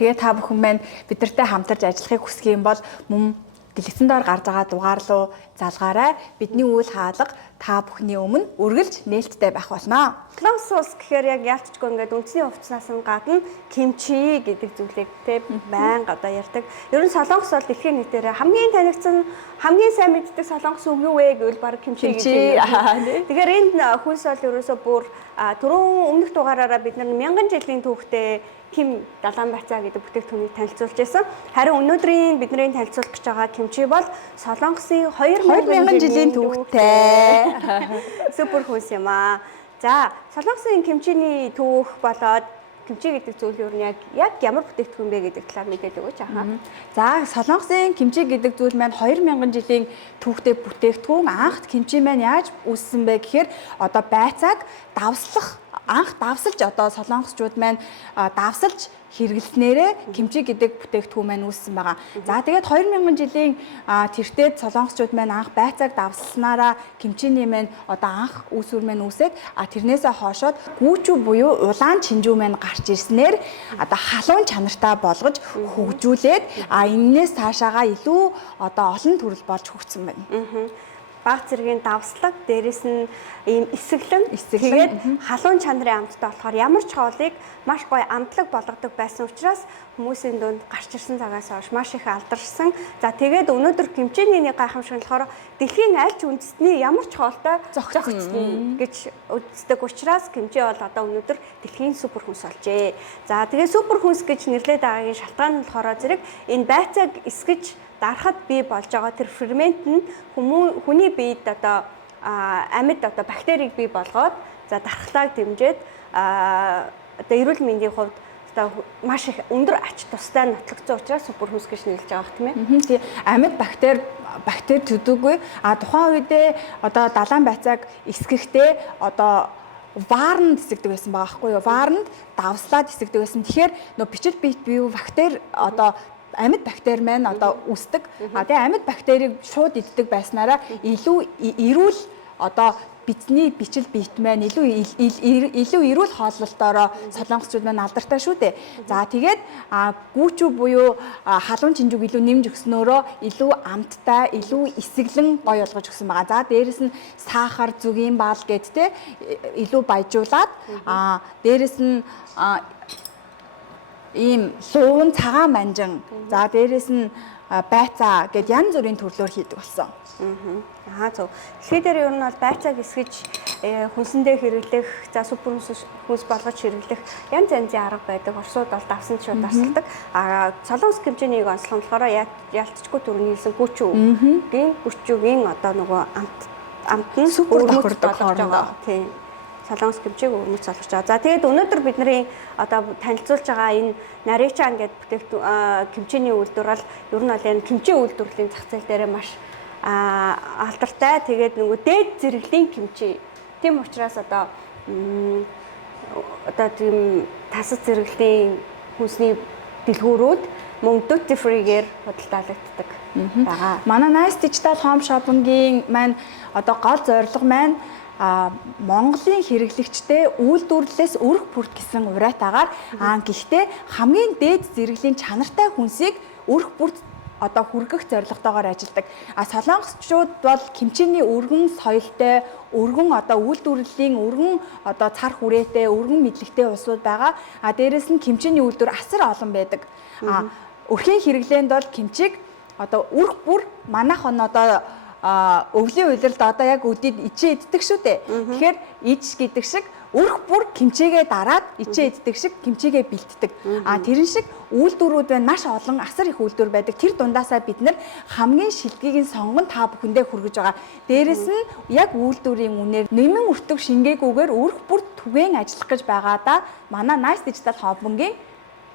Тэгээ та бүхэн маань бид нартай хамтарч ажиллахыг хүсэх юм бол мөн дэлгэцэн доор гарч байгаа дугаар руу залгаарай. Бидний үйл хаалга та бүхний өмнө үргэлж нээлттэй байх болно. Солонгос улс гэхээр яг яалтчгүй ингээд үндэсний хувцснаас нь гадна кимчи гэдэг зүйлийг те байнга одоо ярьдаг. Ер нь Солонгос бол дэлхийн нийтээр хамгийн танигдсан, хамгийн сайн мэддэг Солонгос үг юу вэ гэвэл баг кимчи гэдэг. Тэгэхээр энэ хүнс бол ерөөсөө бүр түрүүн өмнөх дугаараараа бид нар 1000 жилийн түүхтэй Kim далайн байцаа гэдэг бүтээгдэхүүнийг танилцуулж байсан. Харин өнөөдрийн бидний танилцуулах гэж байгаа кимчи бол Солонгосын 2000 жилийн түүхтэй супер хүнс юм аа. За, Солонгосын кимчиний түүх болоод кимчи гэдэг зүйл юу нь яг ямар бүтээгдэхүүн бэ гэдэг талаар мэдээлэл өгөөч аа. За, Солонгосын кимчи гэдэг зүйл маань 2000 жилийн түүхтэй бүтээгдэхүүн. Анх кимчи маань яаж үүссэн бэ гэхээр одоо байцааг анх давсалж одоо солонгосчууд маань давсалж хэрэглэснээрээ кимчи гэдэг бүтээгдэхүүн маань үүссэн байгаа. За тэгээд 2000 жилийн тэртээд солонгосчууд маань анх байцааг давсалснараа кимчиний маань одоо анх үүсвэр маань үүсээд тэрнээсээ хоошоод гүүчүү буюу улаан чинжүү маань гарч ирснээр одоо халуун чанартай болгож хөгжүүлээд энээс цаашаага илүү одоо олон төрөл болж хөгжсөн байна. Баг зэргийн давслаг, дээрэс нь ийм эсэглэн тэгээд халуун чанарын амттай болохоор ямар ч хоолыг маш гоё амтлаг болгодог байсан учраас хүмүүсийн дунд гарч ирсэн цагаас хойш маш их алдаршсан. За тэгээд өнөөдөр кимчиний нэг гайхамшиг нь болохоор дэлхийн аль ч үндэстний ямар ч хоолтой зохицсон гэж үздэг учраас кимчи бол одоо өнөөдөр дэлхийн супер хүнс болжээ. За тэгээд супер хүнс гэж нэрлээд байгаагийн шалтгаан нь болохоор зэрэг энэ байцааг эсгэж дарахад бий болж байгаа тэр фермент нь хүний биед одоо амьд одоо бактерийг бий болгоод за дархлааг дэмжиж одоо эрүүл мэндийн хувьд одоо маш их өндөр ач тустай нотлогдсон учраас супер хүнс гэж нэрлэж байгаа юм тийм ээ. Тийм амьд бактери төдөөгүй тухайн үедээ одоо далайн байцааг эсгэхдээ одоо ваарнд эсгдэг байсан байгаа байхгүй юу? Ваарнд давслаад эсгдэг байсан. Тэгэхээр нөө бичил бие бактери одоо амьд бактери маань одоо үүсдэг. Тэгээ амьд бактерийг шууд иддэг байснараа илүү эрүүл одоо бидний бичил биет маань илүү эрүүл хооллолтоороо солонгосчууд маань алдартай шүү дээ. За тэгээд гүүчүү буюу халуун чинжүүг илүү нэмж өгснөөрөө илүү амттай, илүү эсэглэн гоё болгож өгсөн байгаа. За дээрэс нь сахар, зүгийн баал гэд те илүү баяжуулаад дээрэс нь ийм суун цагаан манжин за дээрэс нь байцаа гэд янз бүрийн төрлөөр хийдэг болсон. Зөв. Дэлхий дээр ер нь бол байцааг эсгэж хүнсэндээ хэрэглэх, за супер хүнс болгож хэрэглэх янз янзын арга байдаг. Орсууд бол давсан шууд давсалдаг. Солонгос кимчинийг онцлох нь болохоор ялцчгүй төрний хэлсэн гүүчүүгийн одоо нөгөө амт нь супер тохирдог хоорондоо. Тийм. солонгос кимчиг өрмөц олгож байгаа. За тэгээд өнөөдөр бидний одоо танилцуулж байгаа энэ наричан гэдэг кимчиний үйлдвэр бол ер нь бол энэ кимчи үйлдвэрлэлийн зах зээл дээр маш алдартай. Тэгээд нөгөө дээд зэрэглэлийн кимчи. Тийм учраас одоо тийм тасад зэрэглэлийн хүнсний дэлгүүрүүд мөн duty free-гээр худалдаалагддаг байгаа. Манай Nice Digital Home Shopping-ийн маань одоо гол зорилго маань Монголын хэрэглэгчтэй үйлдвэрлэлээс өрх бүрт гэсэн уриатаагаар гэхдээ хамгийн дээд зэрэглэлийн чанартай хүнсийг өрх бүрт одоо хүргэх зорилготойгоор ажилладаг. Солонгосчууд бол кимчиний өргөн соёлтой, өргөн одоо үйлдвэрлэлийн өргөн одоо цар хүрээтэй, өргөн мэдлэгтэй улсууд байгаа. Дээрээс нь кимчиний үйлдвэр асар олон байдаг. Өрхийн хэрэглээнд бол кимчиг одоо өрх бүр манайх нь одоо өвлийн улиралд одоо яг өдид ичээ иддэг шүү дээ. Тэгэхээр ич гэдэг шиг өрх бүр кимчигээ дараад ичээ иддэг шиг кимчигээ бэлтдэг. Тэрэн шиг үйлдвэрүүд байна, маш олон асар их үйлдвэр байдаг. Тэр дундаасаа бид нар хамгийн шилдгийг нь сонгон та бүхэндээ хүргэж байгаа. Дээрээс нь яг үйлдвэрийн үнээр нэмэн өртөг шингээгүйгээр өрх бүр түгээн ажиллах гэж байгаадаа манай Nice Digital Home-ийн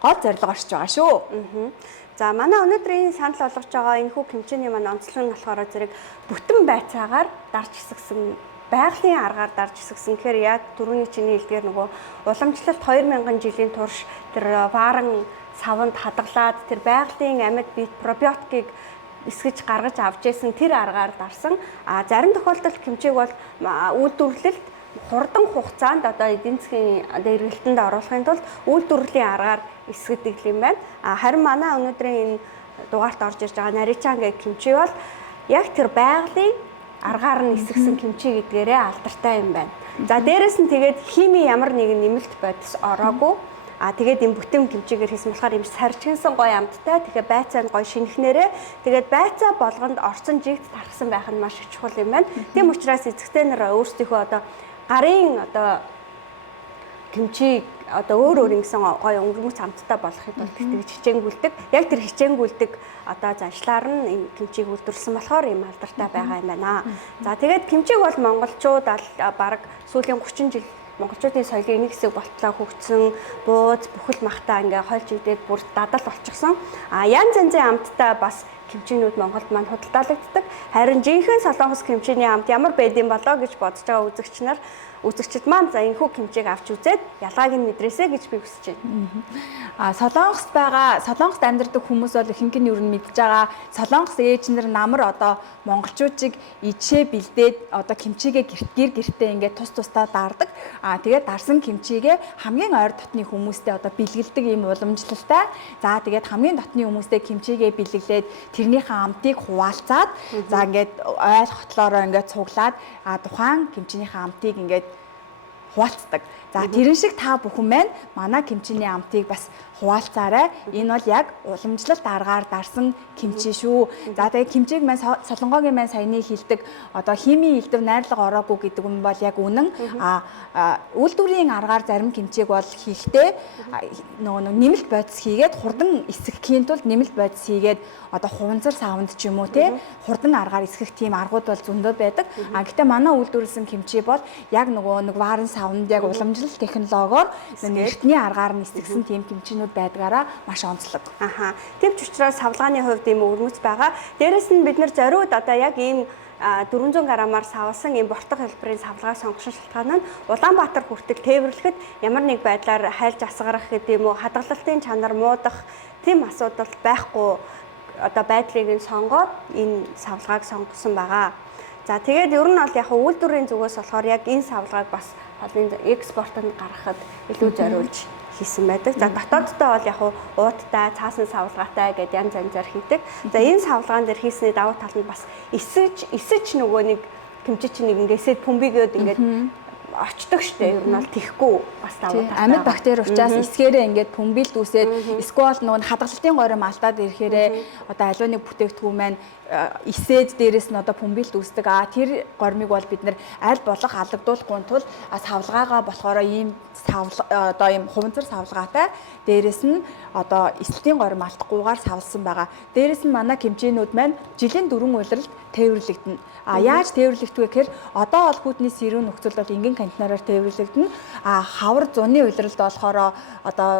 гол зорилго оршиж байгаа шүү. За манай өнөөдрийн санал болгож байгаа энэ хүү кимчиний маань онцлог нь болохоор зэрэг бүтэн байцаагаар дарж хэсэгсэн, байгалийн аргаар дарж хэсэгсэн. Тэгэхээр яг түрүүний чиний хэлдгээр нөгөө уламжлалт 2000 жилийн турш тэр вааран савнд хадгалаад тэр байгалийн амьд бие пробиотикийг эсгэж гаргаж авч ийсэн тэр аргаар дарсан. Зарим тохиолдолд кимчиг бол үйлдвэрлэлд хурдан хугацаанд одоо эдийн засгийн эргэлтэнд оруулахын тулд үйлдвэрлэлийн аргаар эсгэдэг юм байна. Харин манай өнөөдрийн энэ дугаарт орж ирж байгаа наричан гэх кимчи бол яг тэр байгалийн аргаар нь эсгсэн кимчи гэдгээрээ алдартай юм байна. За дээрэс нь тэгээд хими ямар нэгэн нэмэлт бодис ороогүй. Тэгээд энэ бүтэн кимчигээр хийсэн болохоор юм сарчинсан гоё амттай. Тэгэхээр байцаа нь гоё шинэхнэрээ. Тэгээд байцаа болгонд орцон жигт тархсан байх нь маш их чухал юм байна. Тийм учраас эзэгтэй нар өөрсдийнхөө одоо гарын одоо кимчиг одоо өөр ингэсэн гоё өнгөрмөц амттай болохыг бол тэгж хичээнгүйлдэг. Яг тэр хичээнгүйлдэг одоо заншлаар нь энэ кимчиг үйлдвэрлэсэн болохоор юм алдартай байгаа юм байна. За тэгээд кимчиг бол монголчууд бараг сүүлийн 30 жил монголчуудын соёлын нэг хэсэг болтлоо хөгжсөн, бууз, бүхэл махтаа ингээ хольж идээд бүр дадал болчихсон. Янз янзын амттай бас кимчинүүд Монголд маань худалдаалагддаг. Харин жинхэнэ солонгос кимчиний амт ямар байдсан болоо гэж бодож байгаа үзэгчид маань за энэхүү кимчиг авч үзээд ялгааг нь мэдрээсэй гэж би хүсэж байна. Солонгост амьдардаг хүмүүс бол ихэнх нь ер нь мэдж байгаа. Солонгос ээж нар намар одоо монголчуудыг ичээ бэлдээд одоо кимчигээ гэртээ ингээд тусдаа даардаг. Тэгээд дарсан кимчигээ хамгийн ойр дотны хүмүүстэй одоо бэлгэлдэг юм уламжлалтай. За тэгээд хамгийн дотны хүмүүстэй кимчигээ бэлгэлээд тэрнийхээ амтыг хуваалцаад за ингээд ойл хотлоороо ингээд цуглаад тухайн кимчинийхээ амтыг ингээд хуваалцдаг. За тэрэн шиг та бүхэн маань манай кимчиний амтыг бас хуваалцаарай. Энэ бол яг уламжлалт аргаар дарсан кимчи шүү. За тэгээд кимчиг маань солонгогийн маань саяны хэлдэг одоо химийн элдв найрлага ороогүй гэдэг юм бол яг үнэн. Үйлдвэрийн аргаар зарим кимчиг бол хийхдээ нөгөө нэмэлт бодис хийгээд хурдан эсгэхийн тулд нэмэлт бодис хийгээд одоо хуванцар савнд ч юм уу те хурдан аргаар эсгэх тийм аргууд бол зөндөө байдаг. Гэхдээ манай үйлдвэрлэсэн кимчи бол яг нөгөө нэг ваарн савнд яг уламжлалт технологиор эртний аргаар нь эсгсэн тийм кимчинүүд байдгаараа маш онцлог. Тийм ч учраас савлгааны хувьд ийм өрмөц байгаа. Дээрэс нь бид нар зориуд одоо яг ийм 400 граммаар савлсан ийм бортох хэлбэрийн савлгаа сонгосон шалтгаан нь Улаанбаатар хүртэл тээвэрлэхэд ямар нэг байдлаар хайлж асгарах гэдэг юм уу хадгалалтын чанар муудах тийм асуудал байхгүй одоо байдлыг нь сонгоод энэ савлгааг сонгосон байгаа. За тэгээд ер нь бол яг үйлдвэрийн зүгээс болохоор яг энэ савлгааг бас олон экспортод гаргахад илүү зориулж хийсэн байдаг. За дотооддоо бол яг ууттай, цаасан савлгаатай гэдээ янз янзаар хийдэг. За энэ савлгаан дээр хийсний давуу тал нь бас эсэж нөгөө нэг кимчи чинь нэгэндээсээ пүмбигээд ингээд очдог штэ. Ер нь бол тэхгүй бас давуу тал. Амьд бактери учраас эсгээрээ ингээд пүмбил дүүсээд эсвэл нөгөө хадгалалтын горим алдаад ирэхээрээ одоо аливаа нэг бүтээгдэхүүн маань эсээд дээрээс нь одоо пүмбил дүүсдэг. Тэр гормыг бол бид нэр аль болох алагдуулахгүй тул савлгаагаа болохоор ийм одоо ийм хуванцар савлгаатай дээрээс нь одоо эсэлтийн горим алдахгүйгээр савлсан байгаа. Дээрээс нь манай кимчинүүд маань жилийн 4 улиралд тээвэрлэгдэнэ. Яаж тээвэрлэгдвэ гэхээр одоо бол хүйтний сэрүүн нөхцөл бол энгийн контейнераар тээвэрлэгдэнэ. Хавар зуны улиралд болохоор одоо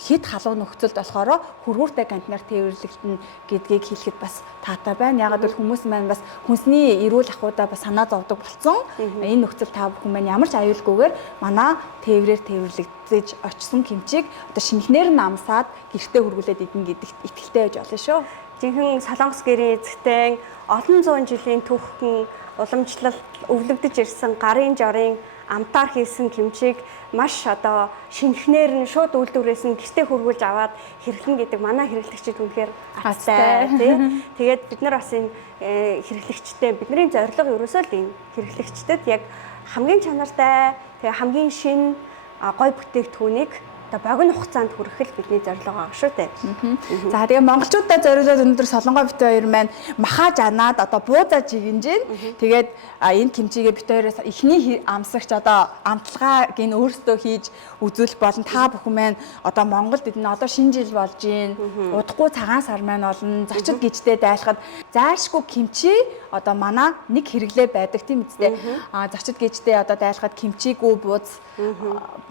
хит халуун нөхцөлд болохоор хөргүүртэй контейнер тээвэрлэгдэнэ гэдгийг хэлэхэд бас таатай байна. Ягаад гэвэл хүмүүс маань бас хүнсний эрүүл ахуйдаа бас санаа зовдөг болсон. Энэ нөхцөл та бүхэн маань ямар ч аюулгүйгээр манай тээврээр тээвэрлэгдэж очсон кимчиг одоо шинэхнээр нь амсаад гэртээ хөргүүлээд идэнэ гэдэгт итгэлтэй байж болно шүү. Жинхэнэ Солонгос гэрийн эзэгтэй олон зуун жилийн түүхэн уламжлалт өвлөгдөж ирсэн гарын жорын амтаар хийсэн кимчиг маш одоо шинэхнээр нь шууд үйлдвэрээс нь гэртээ хөргүүлж аваад хэрэглэнэ гэдэг манай хэрэглэгчид үнэхээр азтай тий. Тэгээд бид нар бас энэ хэрэглэгчтэй бидний зорилго ерөөсөө л энэ хэрэглэгчдэд яг хамгийн чанартай тэгээ хамгийн шинэ гой бүтээгдэхүүнийг одоо богино хугацаанд хүрэхэл бидний зорилго байгаа шүү дээ. За тэгээ монголчуудаа зориулаад өнөөдөр Солонгой бит хоёр маань махаа жанаад одоо буузаа жигэнж байна. Тэгээд энэ кимчигээ бит хоёроос эхний амсагч одоо амтлагааг энэ өөрсдөө хийж үзүүлэх болон та бүхэн маань одоо Монголд эдэн одоо шинэ жил болж байна. Удахгүй цагаан сар маань олон зочид гिचтэй дайлахад зайлшгүй кимчи одоо манай нэг хэрэглээ байдаг тийм үстэй. Зочид гिचтэй одоо дайлахад кимчигүү бууз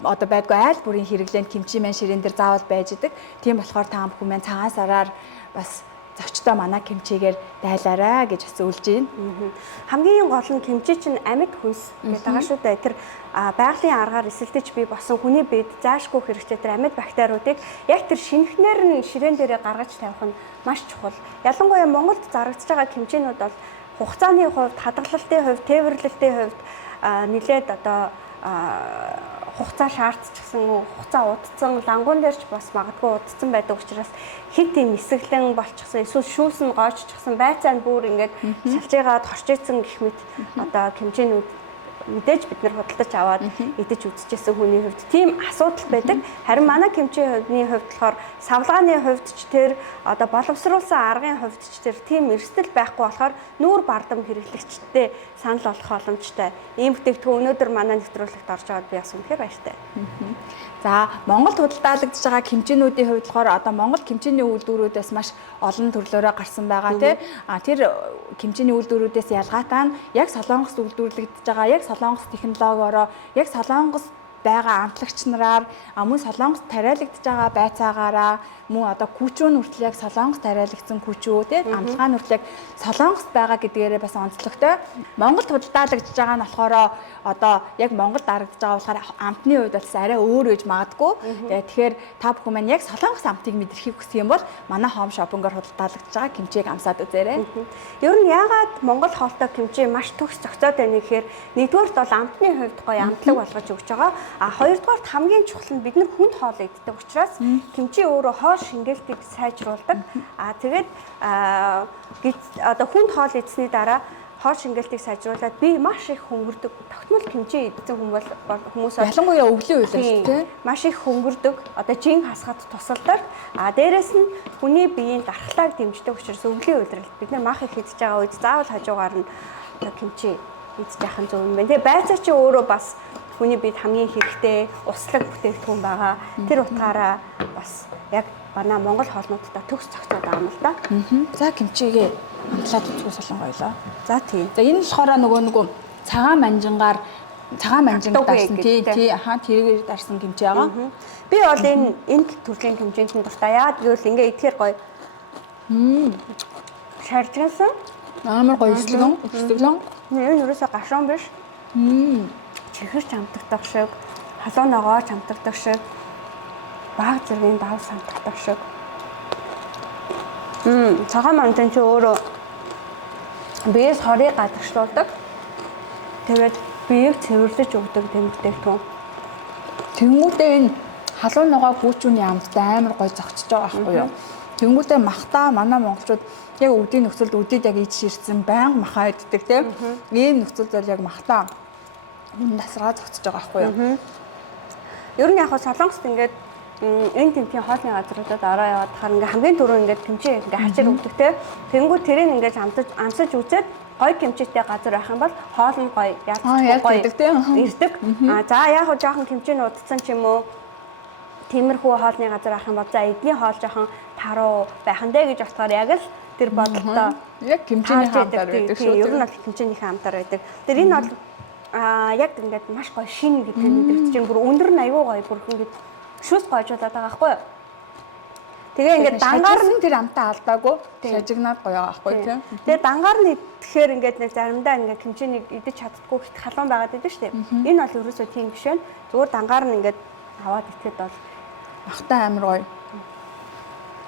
одоо байдгүй айл бүрийн хэрэглээ кимчи маань ширээн дээр заавал байж идэг. Тийм болохоор та бүхэн маань цагаан сараар бас зочдоо манай кимчигээр дайлаарай гэж бас үлж байна. Хамгийн гол нь кимчи чинь амьд хүнс гэдэг байгаа шүү дээ. Тэр байгалийн аргаар эсэлдэж бий болсон хүний биед заашгүй хэрэгтэй тэр амьд бактериудыг яг тэр шинэхнээр нь ширээн дээрээ гаргаж тавих нь маш чухал. Ялангуяа Монголд зарагдж байгаа кимчинууд бол хугацааны хувьд, хадгалалтын хувьд, тээвэрлэлтийн хувьд нэлээд одоо хугацаа шаардчихсан, хугацаа удцсан, лангуун дээрч бас магадгүй удцсан байдаг учраас хэд тийм эсэглэн болчихсон, эсвэл шүүс нь гооччихсан, байцаа нь бүр ингээд салжигаад хорчээсэн гэх мэт одоо кимчинүүд мэдээж бид нар худалдаж аваад идэж үзчихсэн хүний хувьд тийм асуудал байдаг. Харин манай кимчийн хувьд болохоор савлгааны хувьд ч тэр одоо боловсруулсан аргын хувьд ч тэр тийм эрсдэл байхгүй болохоор нүүр бардам хэрэглэгчтэй санал олох боломжтой. Ийм бүтээгдэхүүн өнөөдөр манай нэвтрүүлэгт орж байгаад би бас үнэхээр баяртай. За Монголд худалдаалагдж байгаа кимчинүүдийн хувьд болохоор одоо Монгол кимчиний үйлдвэрүүдээс маш олон төрлөөрөө гарсан байгаа тий. Тэр кимчиний үйлдвэрүүдээс ялгаатай нь яг Солонгост үйлдвэрлэгдэж байгаа, яг Солонгос технологиороо, яг Солонгос байгаа амтлагч нараар мөн Солонгост тариалагдж байгаа байцаагаараа мөн одоо күчүү нь хүртэл яг Солонгост тариалагдсан күчүү тий амтлагаа нь хүртэл яг Солонгост байгаа гэдгээрээ бас онцлогтой. Монголд худалдаалагдж байгаа нь болохоор одоо яг Монголд дарагдж байгаа болохоор амтны хувьд бас арай өөр гэж магадгүй. Тэгэхээр та бүхэн маань яг Солонгос амтыг мэдрэхийг хүсэх юм бол манай Home Shopping-оор худалдаалагдж байгаа кимчиг амсаад үзээрэй. Ер нь яагаад Монгол хоолтой кимчи маш төгс зохицоод байна гэхээр нэгдүгээрт бол амтны хувьд гоё амтлаг болгож өгч байгаа. Хоёрдугаарт хамгийн чухал нь бид нар хүнд хоол иддэг учраас кимчи өөрөө хоол шингээлтийг сайжруулдаг. Тэгээд одоо хүнд хоол идсэний дараа хоол шингээлтийг сайжруулад би маш их хөнгөрдөг. Тогтмол кимчи идсэн хүмүүс ялангуяа өвлийн үйлрэл тийм маш их хөнгөрдөг. Одоо жин хасахад тусалдаг. Дээрэс нь хүний биеийн дархлааг дэмждэг учраас өвлийн үйлрэл бид нар мах их идж байгаа үед заавал хажуугаар нь кимчи идж яхах нь зөв юм байна. Тэгээ байцаа чи өөрөө бас хүний биед хамгийн хэрэгтэй услаг бүтээгдэхүүн байгаа. Тэр утгаараа бас яг манай Монгол хоолнуудтай төгс зохицоод байгаа юм л да. За кимчигээ амтлаад үзгүй Солонгоёлоо. За тийм. За энэ болохоор нөгөө цагаан манжингаар цагаан манжинг дарсан тий тэрийг дарсан кимчи байгаа. Би бол энэ төрлийн кимчинд дуртай. Яагаад гэвэл ингээ идэхээр гоё. Шаржгансан. Амар гоё өсөлгөн. Энэ юусаа гашуун биш. Чихэрч амтагдах шиг, халуун ногооч амтагдах шиг, баг зэргийн давс амтагдах шиг. Цагаан манжин чи өөрөө биеэс хорийг гадагшлуулдаг. Тэгээд биеийг цэвэрлэж өгдөг тийм бүтээгдэхүүн. Тэнгүүдээ энэ халуун ногоо гүүчүүний амттай амар гоё зогцож байгаа байхгүй юу? Тэнгүүдээ махтаа манай монголчууд яг өдийн нөхцөлд өдөд яг иж ширсэн байнга махаа иддэг тийм. Ийм нөхцөл зүйл яг махтаа насраа зогцож байгаа байхгүй юу? Ер нь яг Солонгост ингээд энэ тэмцээний хоолны газруудад ороо яваад тахаар ингээ хамгийн түрүү ингээд кимчи ингээ хачир өгдөг те. Тэнгүүд тэрийг ингээд амсаж үзээд гоё кимчитэй газар байх юм бол хоол нь гоё ялцгүй гоё ирдэг. За яг хөө жоохон кимчи нь удцсан ч юм уу тиймэрхүү хоолны газар байх юм бол за эдний хоол жоохон таруу байх нь дээ гэж бодохоор яг л тэр бодлоо яг кимчиний хамтар байдаг шүү. Ер нь бол кимчиний хамтар байдаг. Тэр энэ бол яг ингээд маш гоё шин гэдэг мэдрэгдэж байна. Бүр өндөр нь аюу гоё бүр ингээд шүүс гойжуулаад байгаа байхгүй юу? Тэгээ ингээд дангаар нь тэр амтаа алдаагүй шажигнаад гоё байгаа байхгүй тийм. Тэгээ дангаар нь идэхээр ингээд нэг заримдаа ингээд хэмжээнийг идэж чаддгүй хит халуун байгаад идэв штэ. Энэ бол ерөөсөө тийм биш байна. Зүгээр дангаар нь ингээд аваад итгэхэд бол махтаа амар гоё.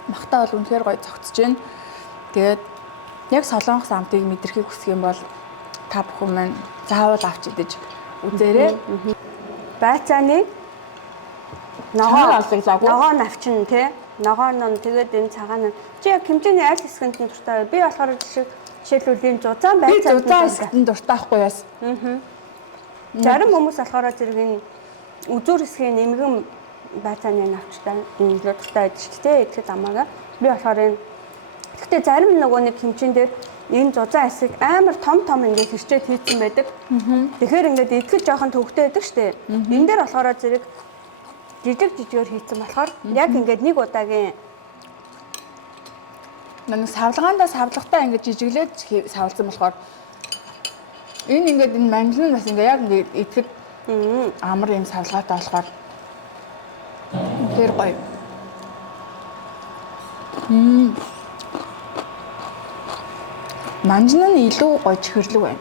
Махтаа бол үнэхээр гоё цогцож байна. Тэгээд яг солонгос амтыг мэдрэхийг хүсэх юм бол та бүхэн маань заавал авч идэж үзээрэй. Байцааны ногоо навчин тий. Ногоо нь тэгээд энэ цагаан нь чи яг хэмжээний аль хэсгэнд нь дуртай вэ? Би болохоор жишээлбэл энэ зузаан байцаанд зузаан дуртай байхгүй яас. Зарим хүмүүс болохоор зэрэг энэ үзүүр хэсгийн нэмгэн байцааны навчтай дуртай байдаг шүү дээ. Итгэл амаагаа. Би болохоор энэ гэхдээ зарим нөгөө нэг хэмжээнд дээр энэ зузаан хэсэг амар том ингээд хэрчээд хийцэн байдаг. Тэгэхээр ингээд итгэл жоохон төвхтэй байдаг шүү дээ. Энэ дээр болохоор зэрэг жижигээр хийцэн болохоор яг ингээд нэг удаагийн нэг савлгаандаа савлгатаа ингээд жижиглээд савлсан болохоор энэ ингээд энэ манжин бас ингээд яг ингээд итгэл амар юм савлгаатай болохоор тэр гоё. Манжин нь илүү гоё чихэрлэг байна.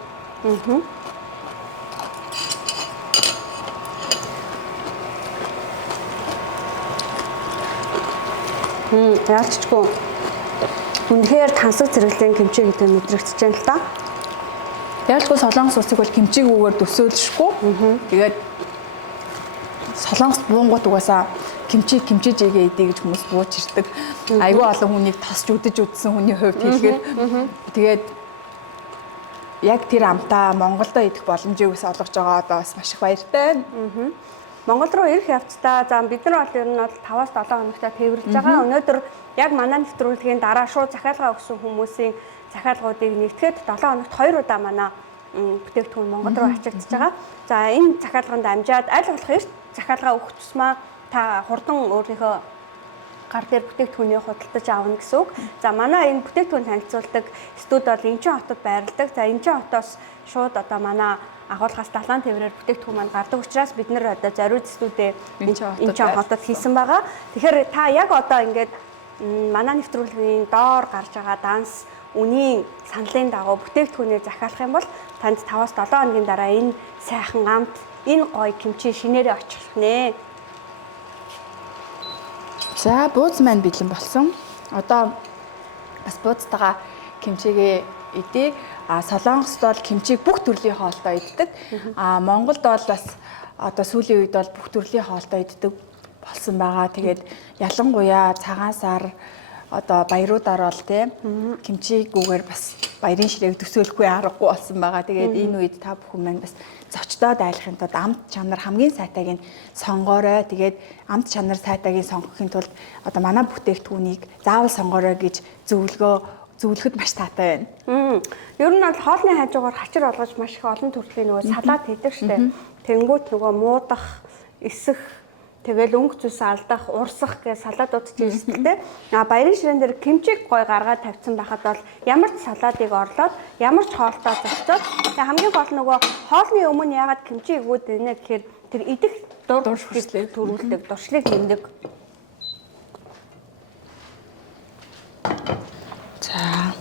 Яалчгүй. Үнэхээр тансаг зэрэглэлийн кимчи гэдэг мэдрэгдэж байна л да. Яалчгүй солонгос усыг бол кимчигүүгээр төсөөлшгүй. Тэгээд солонгос буунгууд угаасаа кимчижигээ идэ гэж хүмүүс бууж ирдэг. Айгүй олон хүнийг тосч үдэж үдсэн хүний хувьд хэлэхээр тэгээд яг тэр амтаа Монголдо идэх боломжийг ус олгож байгаа одоо бас маш их баяртай байна. Монгол руу ирэх явцдаа за бид нар бол ер нь бол 5-7 хоногтой тээвэрлж байгаа. Өнөөдөр яг манай нэвтрүүлгийн дараа шууд захиалга өгсөн хүмүүсийн захиалгуудыг нэгтгэхэд 7 хоногт 2 удаа манай бүтээгдэхүүн Монгол руу ачигдж байгаа. За энэ захиалганд амжаад аль болох эрт захиалга өгөх тусмаа та хурдан өөрийнхөө гар дээр бүтээгдэхүүнийг худалдаж авна гэсэн үг. За манай энэ бүтээгдэхүүн танилцуулдаг студ бол Инчин хотод байрладаг. За Инчин хотоос шууд одоо манай агуулгаас далайн тээврээр бүтээгдэхүүн маань гардаг учраас бид нэр одоо зориуд студид Инчин хотод хийсэн байгаа. Тэгэхээр та яг одоо ингээд манай нэвтрүүлгийн доор гарч байгаа данс үнийн саналын дагуу бүтээгдэхүүнээ захиалах юм бол танд 5-7 хоногийн дараа энэ сайхан амт энэ гоё кимчи шинээрээ очих нэ. За бууз маань бэлэн болсон. Одоо бас бууцтайгаа кимчигээ идэ. Солонгост бол кимчиг бүх төрлийн хоолтой иддэг. Монголд бол бас одоо сүүлийн үед бол бүх төрлийн хоолтой иддэг болсон байгаа. Тэгээд ялангуяа цагаан сар одоо баяруудаар бол тийм кимчигүүгээр бас баярын ширээг төсөөлөхгүй аргагүй болсон байгаа. Тэгээд энэ үед та бүхэн маань бас зочдод айлахын тулд амт чанар хамгийн сайтайг нь сонгоорой. Тэгээд амт чанар сайтайг сонгохын тулд одоо манай бүтээгдэхүүнийг заавал сонгоорой гэж зөвлөхөд маш таатай байна. Ер нь бол хоолны хажуугаар хачир олгож маш их олон төрлийн нөгөө салат хийдэг штэ. Тэнгүүт нөгөө муудах, эсэх, тэгэл өнгө зүс алдах, урсах гэх салаатууд чийсэлтэй. Баярын ширээн дээр кимчиг гой гаргаад тавьсан байхад бол ямар ч салаатыг орлоод ямар ч хоолтой зохицоод хамгийн гол нөгөө хоолны өмнө яагаад кимчи игүүд байна гэхээр тэр идэх дуршлыг төрүүлдэг, дуршлыг нэмдэг. За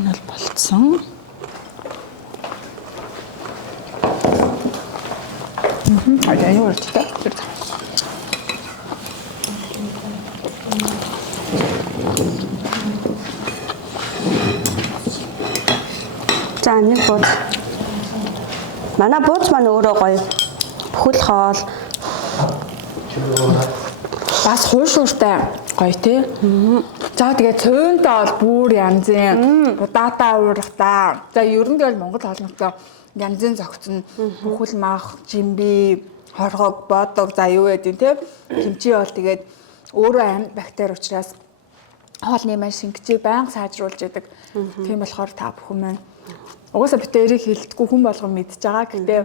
энэ бол болцсон. Аа юу ч та. За нэг бууз. Манай бууз маань өөрөө гоё. Бүхэл хоол. Бас хуушууртай гоё тий. За тэгээд цөөнтэй бол бүр янзын удаатай уурахта. За ерөнхийдөө Монгол хоолнотоо янзын зохицно. Бүхэл мах, жимби, хоргог, бодог за юу гэдэг тий. Кимчи бол тэгээд өөрөө амьд бактери учраас хоолны маань шингэжийг байнга сайжруулж яадаг. Тийм болохоор та бүхэн маань угаасаа битэрийг хилдэггүй хүн болгон мэдж байгаа. Гэхдээ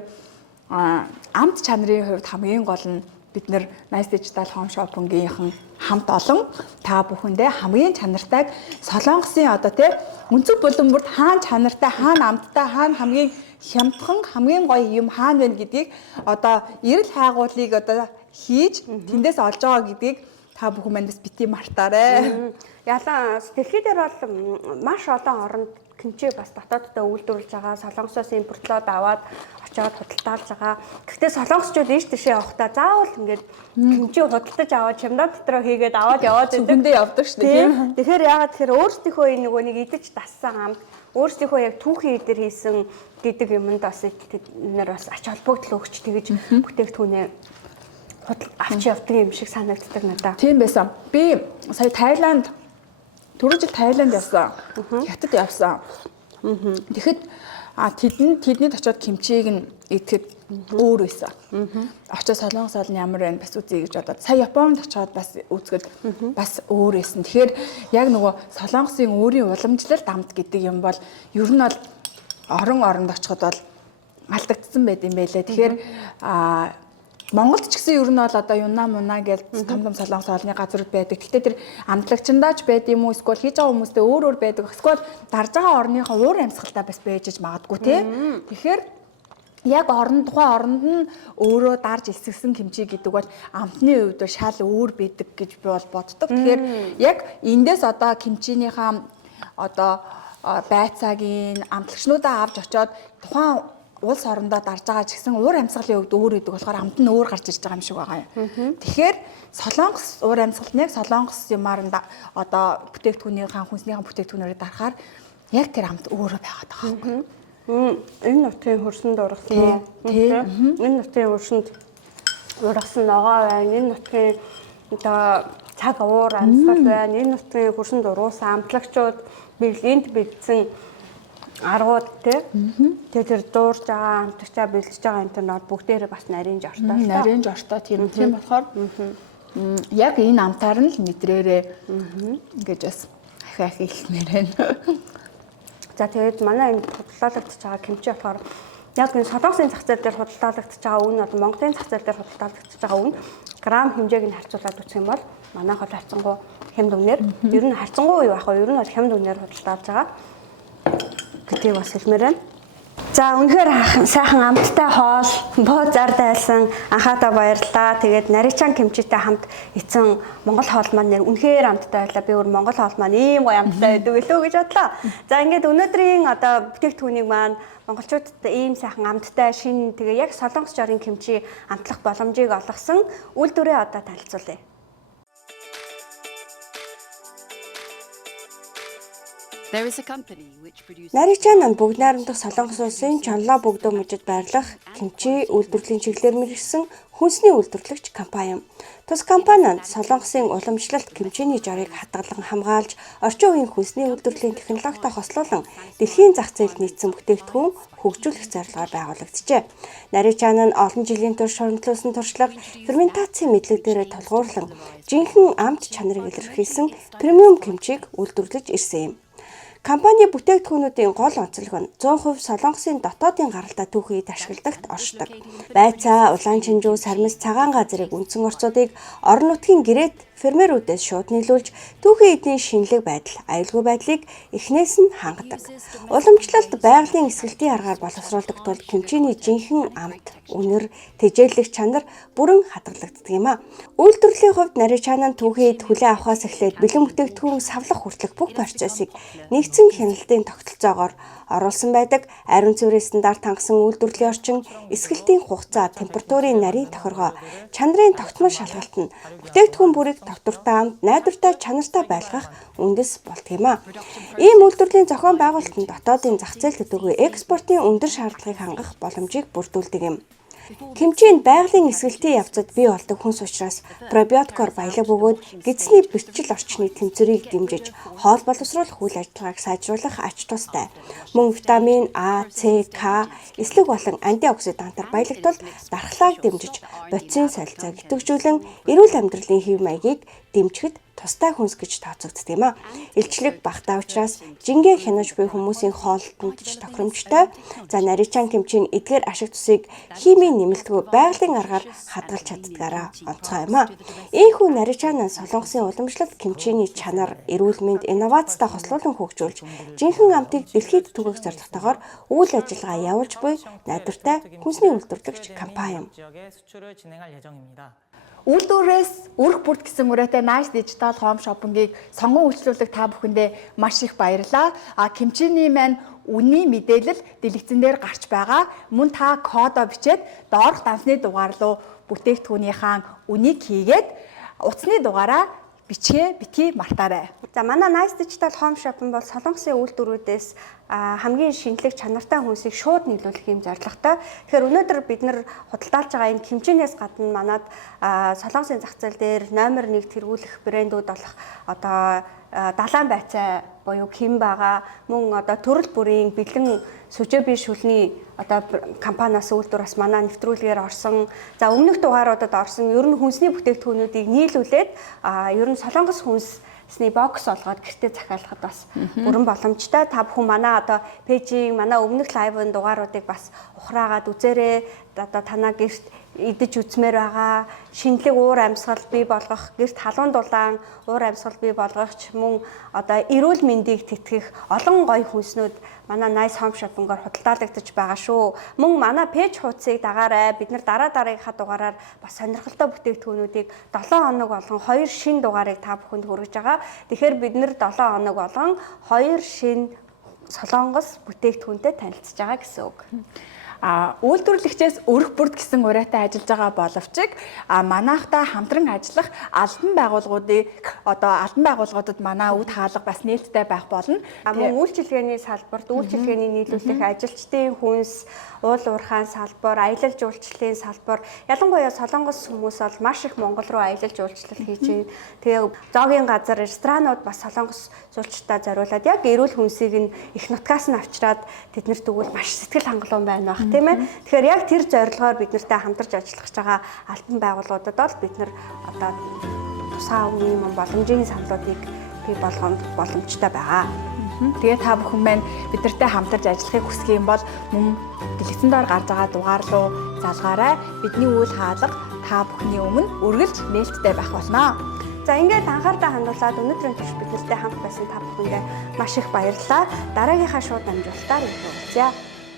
амт чанарын хувьд хамгийн гол нь бид нар Nice Digital Home Shopping-ийнхэн хамт олон та бүхэндээ хамгийн чанартай Солонгосын одоо тий өнцөг булан бүрт хаана чанартай, хаана амттай, хаана хамгийн хямдхан хамгийн гоё юм хаана байна гэдгийг одоо эрэл хайгуулыг одоо хийж тэндээс олж байгаа гэдгийг та бүхэн маань бас бити мартаарай. Ялан дэлхий дээр бол маш олон оронд кимчи бас дотооддоо үйлдвэрлэж байгаа. Солонгосоос импортлоод аваад очоод худалдаалж байгаа. Гэхдээ солонгосчууд ийш тийшээ явахдаа заавал ингээд кимчи худалдаж аваад чамдаа дотроо хийгээд аваад яваад байдаг. Зүгэндээ явдаг шүү дээ. Тэгэхээр яагаад тэгэхээр өөрсдийнхөө энэ нөгөө нэг идэж дассан амт өөрсдийнхөө яг түүхийн идээр хийсэн гэдэг юмд бас нэр бас ач холбогдол өгч тэгэж бүтээгдэхүүнээ авч явдаг юм шиг санагддаг надад. Тийм байсан. Би сая Тайланд түрүү жил Тайланд явсан. Хятад явсан. Тэгэхэд тэднийд очиод кимчиг нь идэхэд өөр байсан. Очиод солонгос олон ямар байна бас үзье гэж бодоод сая Японд очиод бас үзэхэд бас өөр байсан. Тэгэхээр яг нөгөө солонгосын өөрийн уламжлалт амт гэдэг юм бол ер нь бол оронд очиход бол алдагдсан байт юм байлээ. Тэгэхээр Монголд ч гэсэн ер нь бол одоо юна муна гэж том солонгос олны газрууд байдаг. Гэхдээ тэр амтлагчандаач байд юм уу эсвэл хийж байгаа хүмүүстэй өөр байдаг. Эсвэл дарж байгаа орныхоо уур амьсгалтай бас байж магадгүй тий. Тэгэхээр яг тухайн оронд нь өөрөө дарж элсгсэн кимчи гэдэг бол амтны хувьд шал өөр байдаг гэж би бол боддог. Тэгэхээр яг эндээс одоо кимчинийхаа одоо байцаагийн амтлагчнуудаа авч очоод тухайн улс орондоо дарж байгаа ч гэсэн уур амьсгалын хувьд өөр үүдэг болохоор амт нь өөр гарч ирж байгаа юм шиг байгаа юм. Тэгэхээр солонгос уур амьсгалныг солонгос юмар одоо бүтээгдэхүүнийхээ хүнснийхээ бүтээгдэхүүнээр дарахаар яг тэр амт өөрөө байгаад байгаа юм. Энэ нутгийн хөрсөнд ургасан. Энэ нутгийн хөрсөнд ургасан ногоо байна. Энэ нутгийн одоо цаг уур амьсгал байна. Энэ нутгийн хөрсөнд ургасан амтлагчууд энд бэлдсэн аргууд тий тэр дуурж байгаа амтгачаа бэлдэж байгаа энэ нь бүгдээрээ бас нарийн жортой. Нарийн жортой тийм болохоор яг энэ амтаар нь л мэдрээрээ ингэж бас ахиах хэлмээр байна. За тэгээд манай энэ худалдаалагдж байгаа кимчи болохоор яг энэ солонгосын зах зээл дээр худалдаалагдж байгаа үн бол Монголын зах зээл дээр худалдаалагдж байгаа үн грамм хэмжээг нь харьцуулаад үзэх юм бол манайх бол харьцангуй хямд үнээр ер нь харьцангуй юу яах вэ? Ер нь бол хямд үнээр худалдаалж байгаа гэдгийг бас хэлмээр байна. За үнэхээр сайхан амттай хоол боо зардайлсан анхаадаа баярлалаа. Тэгээд наричан кимчитэй хамт эцэн Монгол хоол маань нэр үнэхээр амттай байлаа. Би өөр Монгол хоол маань ийм гоё амттай байдаг гэлөө гэж бодлоо. За ингээд өнөөдрийн одоо бүтээгдэхүүнийг маань монголчуудад ийм сайхан амттай шинэ тэгээ яг солонгос жорын кимчи амтлах боломжийг олгосон үйлдвэрээ одоо танилцуулъя. Наричан нь бүгд найрамдах Солонгос улсын Чонло бөгдөө мужид байрлах кимчи үйлдвэрлэлийн чиглэлээр мэргэжсэн хүнсний үйлдвэрлэгч компани юм. Тус компанид Солонгосын уламжлалт кимчиний жорыг хадгалан хамгаалж, орчин үеийн хүнсний үйлдвэрлэлийн технологитой хослуулан дэлхийн зах зээлд нийцсэн бүтээгдэхүүн хөгжүүлэх зорилгоор байгуулагджээ. Наричан нь олон жилийн турш шорогдлуулсан туршлага, ферментацийн мэдлэг дээр тулгуурлан жинхэнэ амт чанарыг илэрхийлсэн премиум кимчиг үйлдвэрлэж ирсэн юм. Компани бүтээгдэхүүнүүдийн гол онцлог нь 100% Солонгосын дотоодын гаралтай түүхийд ашигладагт оршдог. Байцаа, улаан чинжүү, сармис, цагаан газрыг үндсэн орцуудыг орон нутгийн гэрээт фермерүүдээс шууд нийлүүлж түүхийн эдийн шинэлэг байдал, аюулгүй байдлыг эхнээс нь хангадаг. Уламжлалт байгалийн эсгэлтийн аргаар боловсруулдаг тул кимчиний жинхэнэ амт, үнэр, тэжээллэх чанар бүрэн хадгалагддаг юм а. Үйлдвэрлэлийн хувьд наричан нь түүхийн эд хүлээн авахаас эхлээд бэлэн бүтээгдэхүүн савлах хүртэлх бүх процессыг нэгдсэн хяналтын тогтолцоогоор оруулсан байдаг. Ариун цэврийн стандарт хангасан үйлдвэрлэлийн орчин, эсгэлтийн хугацаа, температурын нарийн тохиргоо, чанарын тогтмол шалгалт нь бүтээгдэхүүн бүрийг тогтвортой амт, найдвартай чанартай байлгах үндэс болдго юм а. Ийм үйлдвэрлэлийн зохион байгуулалт нь дотоодын зах зээлд төдийгүй экспортын өндөр шаардлагыг хангах боломжийг бүрдүүлдэг юм. Кимчинд байгалийн эсгэлтийн явцад бий болдог хүнс учраас пробиотикоор баялаг бөгөөд гидсний бэрчил орчны тэмцвэрийг дэмжиж хоол боловсруулах үйл ажиллагааг сайжруулах ач тустай. Мөн витамин А, С, К, эслэг болон антиоксидантаар баялагтвал дархлааг дэмжиж бодисын солилцоог идэвхжүүлэн эрүүл амьдралын хэв маягийг дэмжихэд тустай хүнс гэж тооцогддог юм а. Илчлэг багтаа учраас жингээ хянаж буй хүмүүсийн хоолтонд ч тохиромжтой. За нарийчаан кимчийн эдгээр ашиг тусыг химийн нэмэлтгүй байгалийн аргаар хадгалж чаддгаараа онцгой юм а. Ийхүү нарийчаан солонгосын уламжлалт кимчиний чанар, эрүүл мэнд, инновацтай хослуулан хөгжүүлж, жинхэнэ амтыг дэлхийд түгэх зорилготойгоор үйл ажиллагаа явуулж буй найдвартай хүнсний үйлдвэрлэгч компани юм. Үйлдвэрээс өрх бүрт гэсэн үрээтэй Nice Digital Home Shopping-ыг сонгон үйлчлүүлэг та бүхэндээ маш их баярлалаа. Кимчиний маань үнийн мэдээлэл дэлгэцэн дээр гарч байгаа. Мөн та кодоо бичээд доорх дансны дугаар руу бүтээгдэхүүнийхээ үнийг хийгээд утасны дугаараа битгий мартаарай. За манай Nice Digital Home Shopping бол солонгосын үйлдвэрүүдээс хамгийн шинэлэг чанартай хүнсийг шууд нийлүүлэх юм зорилготой. Тэгэхээр өнөөдөр бид нэр худалдаалж байгаа энэ кимчинээс гадна манад солонгосын зах зээл дээр номер 1 тэргүүлэх брэндүүд болох одоо далайн байцаа буюу Ким байгаа. Мөн одоо төрөл бүрийн бэлэн сүжээ бие шүлний одоо компаниас үйлдвэрлээс манай нэвтрүүлгээр орсон. За өмнөх дугааруудад орсон ер нь хүнсний бүтээгдэхүүнүүдийг нийлүүлээд ер нь солонгос хүнсний бокс олгоод гэртээ захиалахад бас бүрэн боломжтой. Та бүхэн манай одоо пэйжийн манай өмнөх лайвын дугааруудыг бас ухраагаад үзээрэй. Одоо танаа гэрт идэж үзмээр байгаа шинэлэг уур амьсгал бий болгох, гэрт халуун дулаан уур амьсгал бий болгохч мөн одоо эрүүл мэндийг тэтгэх олон гоё хүнснүүд манай Nice Home Shopping-оор худалдаалагдаж байгаа шүү. Мөн манай пэйж хуудсыг дагаарай. Бид нар дараагийнхаа дугаараар бас сонирхолтой бүтээгдэхүүнүүдийг 7 хоног болгон 2 шинэ дугаарыг та бүхэнд хүргэж байгаа. Тэгэхээр бид нар 7 хоног болгон 2 шинэ солонгос бүтээгдэхүүнтэй танилцж байгаа гэсэн үг. Үйлдвэрлэгчээс өрх бүрт гэсэн ураатай ажиллаж байгаа боловч манайхтай хамтран ажиллах албан байгууллагуудад манай үд хаалга бас нээлттэй байх болно. Мөн үйлчилгээний салбарт үйлчилгээний нийлүүлэх ажилчдын хүнс, уул уурхайн салбар, аялал жуулчлалын салбар, ялангуяа солонгос хүмүүс бол маш их Монгол руу аялал жуулчлал хийж байна. Тэгээ зоогийн газар, ресторанууд бас солонгос жуулчдаа зориулаад яг эрүүл хүнсийг нь их нутгаас нь авчираад тэднэрт өгвөл маш сэтгэл хангалуун байна баг. Тийм ээ. Тэгэхээр яг тэр зорилгоор бид нартай хамтарч ажиллах гэж байгаа албан байгууллагуудад бол бид нар одоо тусгай үеийн боломжийн саналуудыг бий болгох боломжтой байгаа. Тэгээ та бүхэн маань бид нартай хамтарч ажиллахыг хүсэх юм бол мөн дэлгэцэн доор гарч байгаа дугаар руу залгаарай. Бидний үйл хаалга та бүхний өмнө үргэлж нээлттэй байх болно. За ингээд анхаардаа хандуулаад өнөөдрийн турш бид нартай хамт байсан та бүхэндээ маш их баярлалаа. Дараагийнхаа шууд амжилтаар ирэх үү.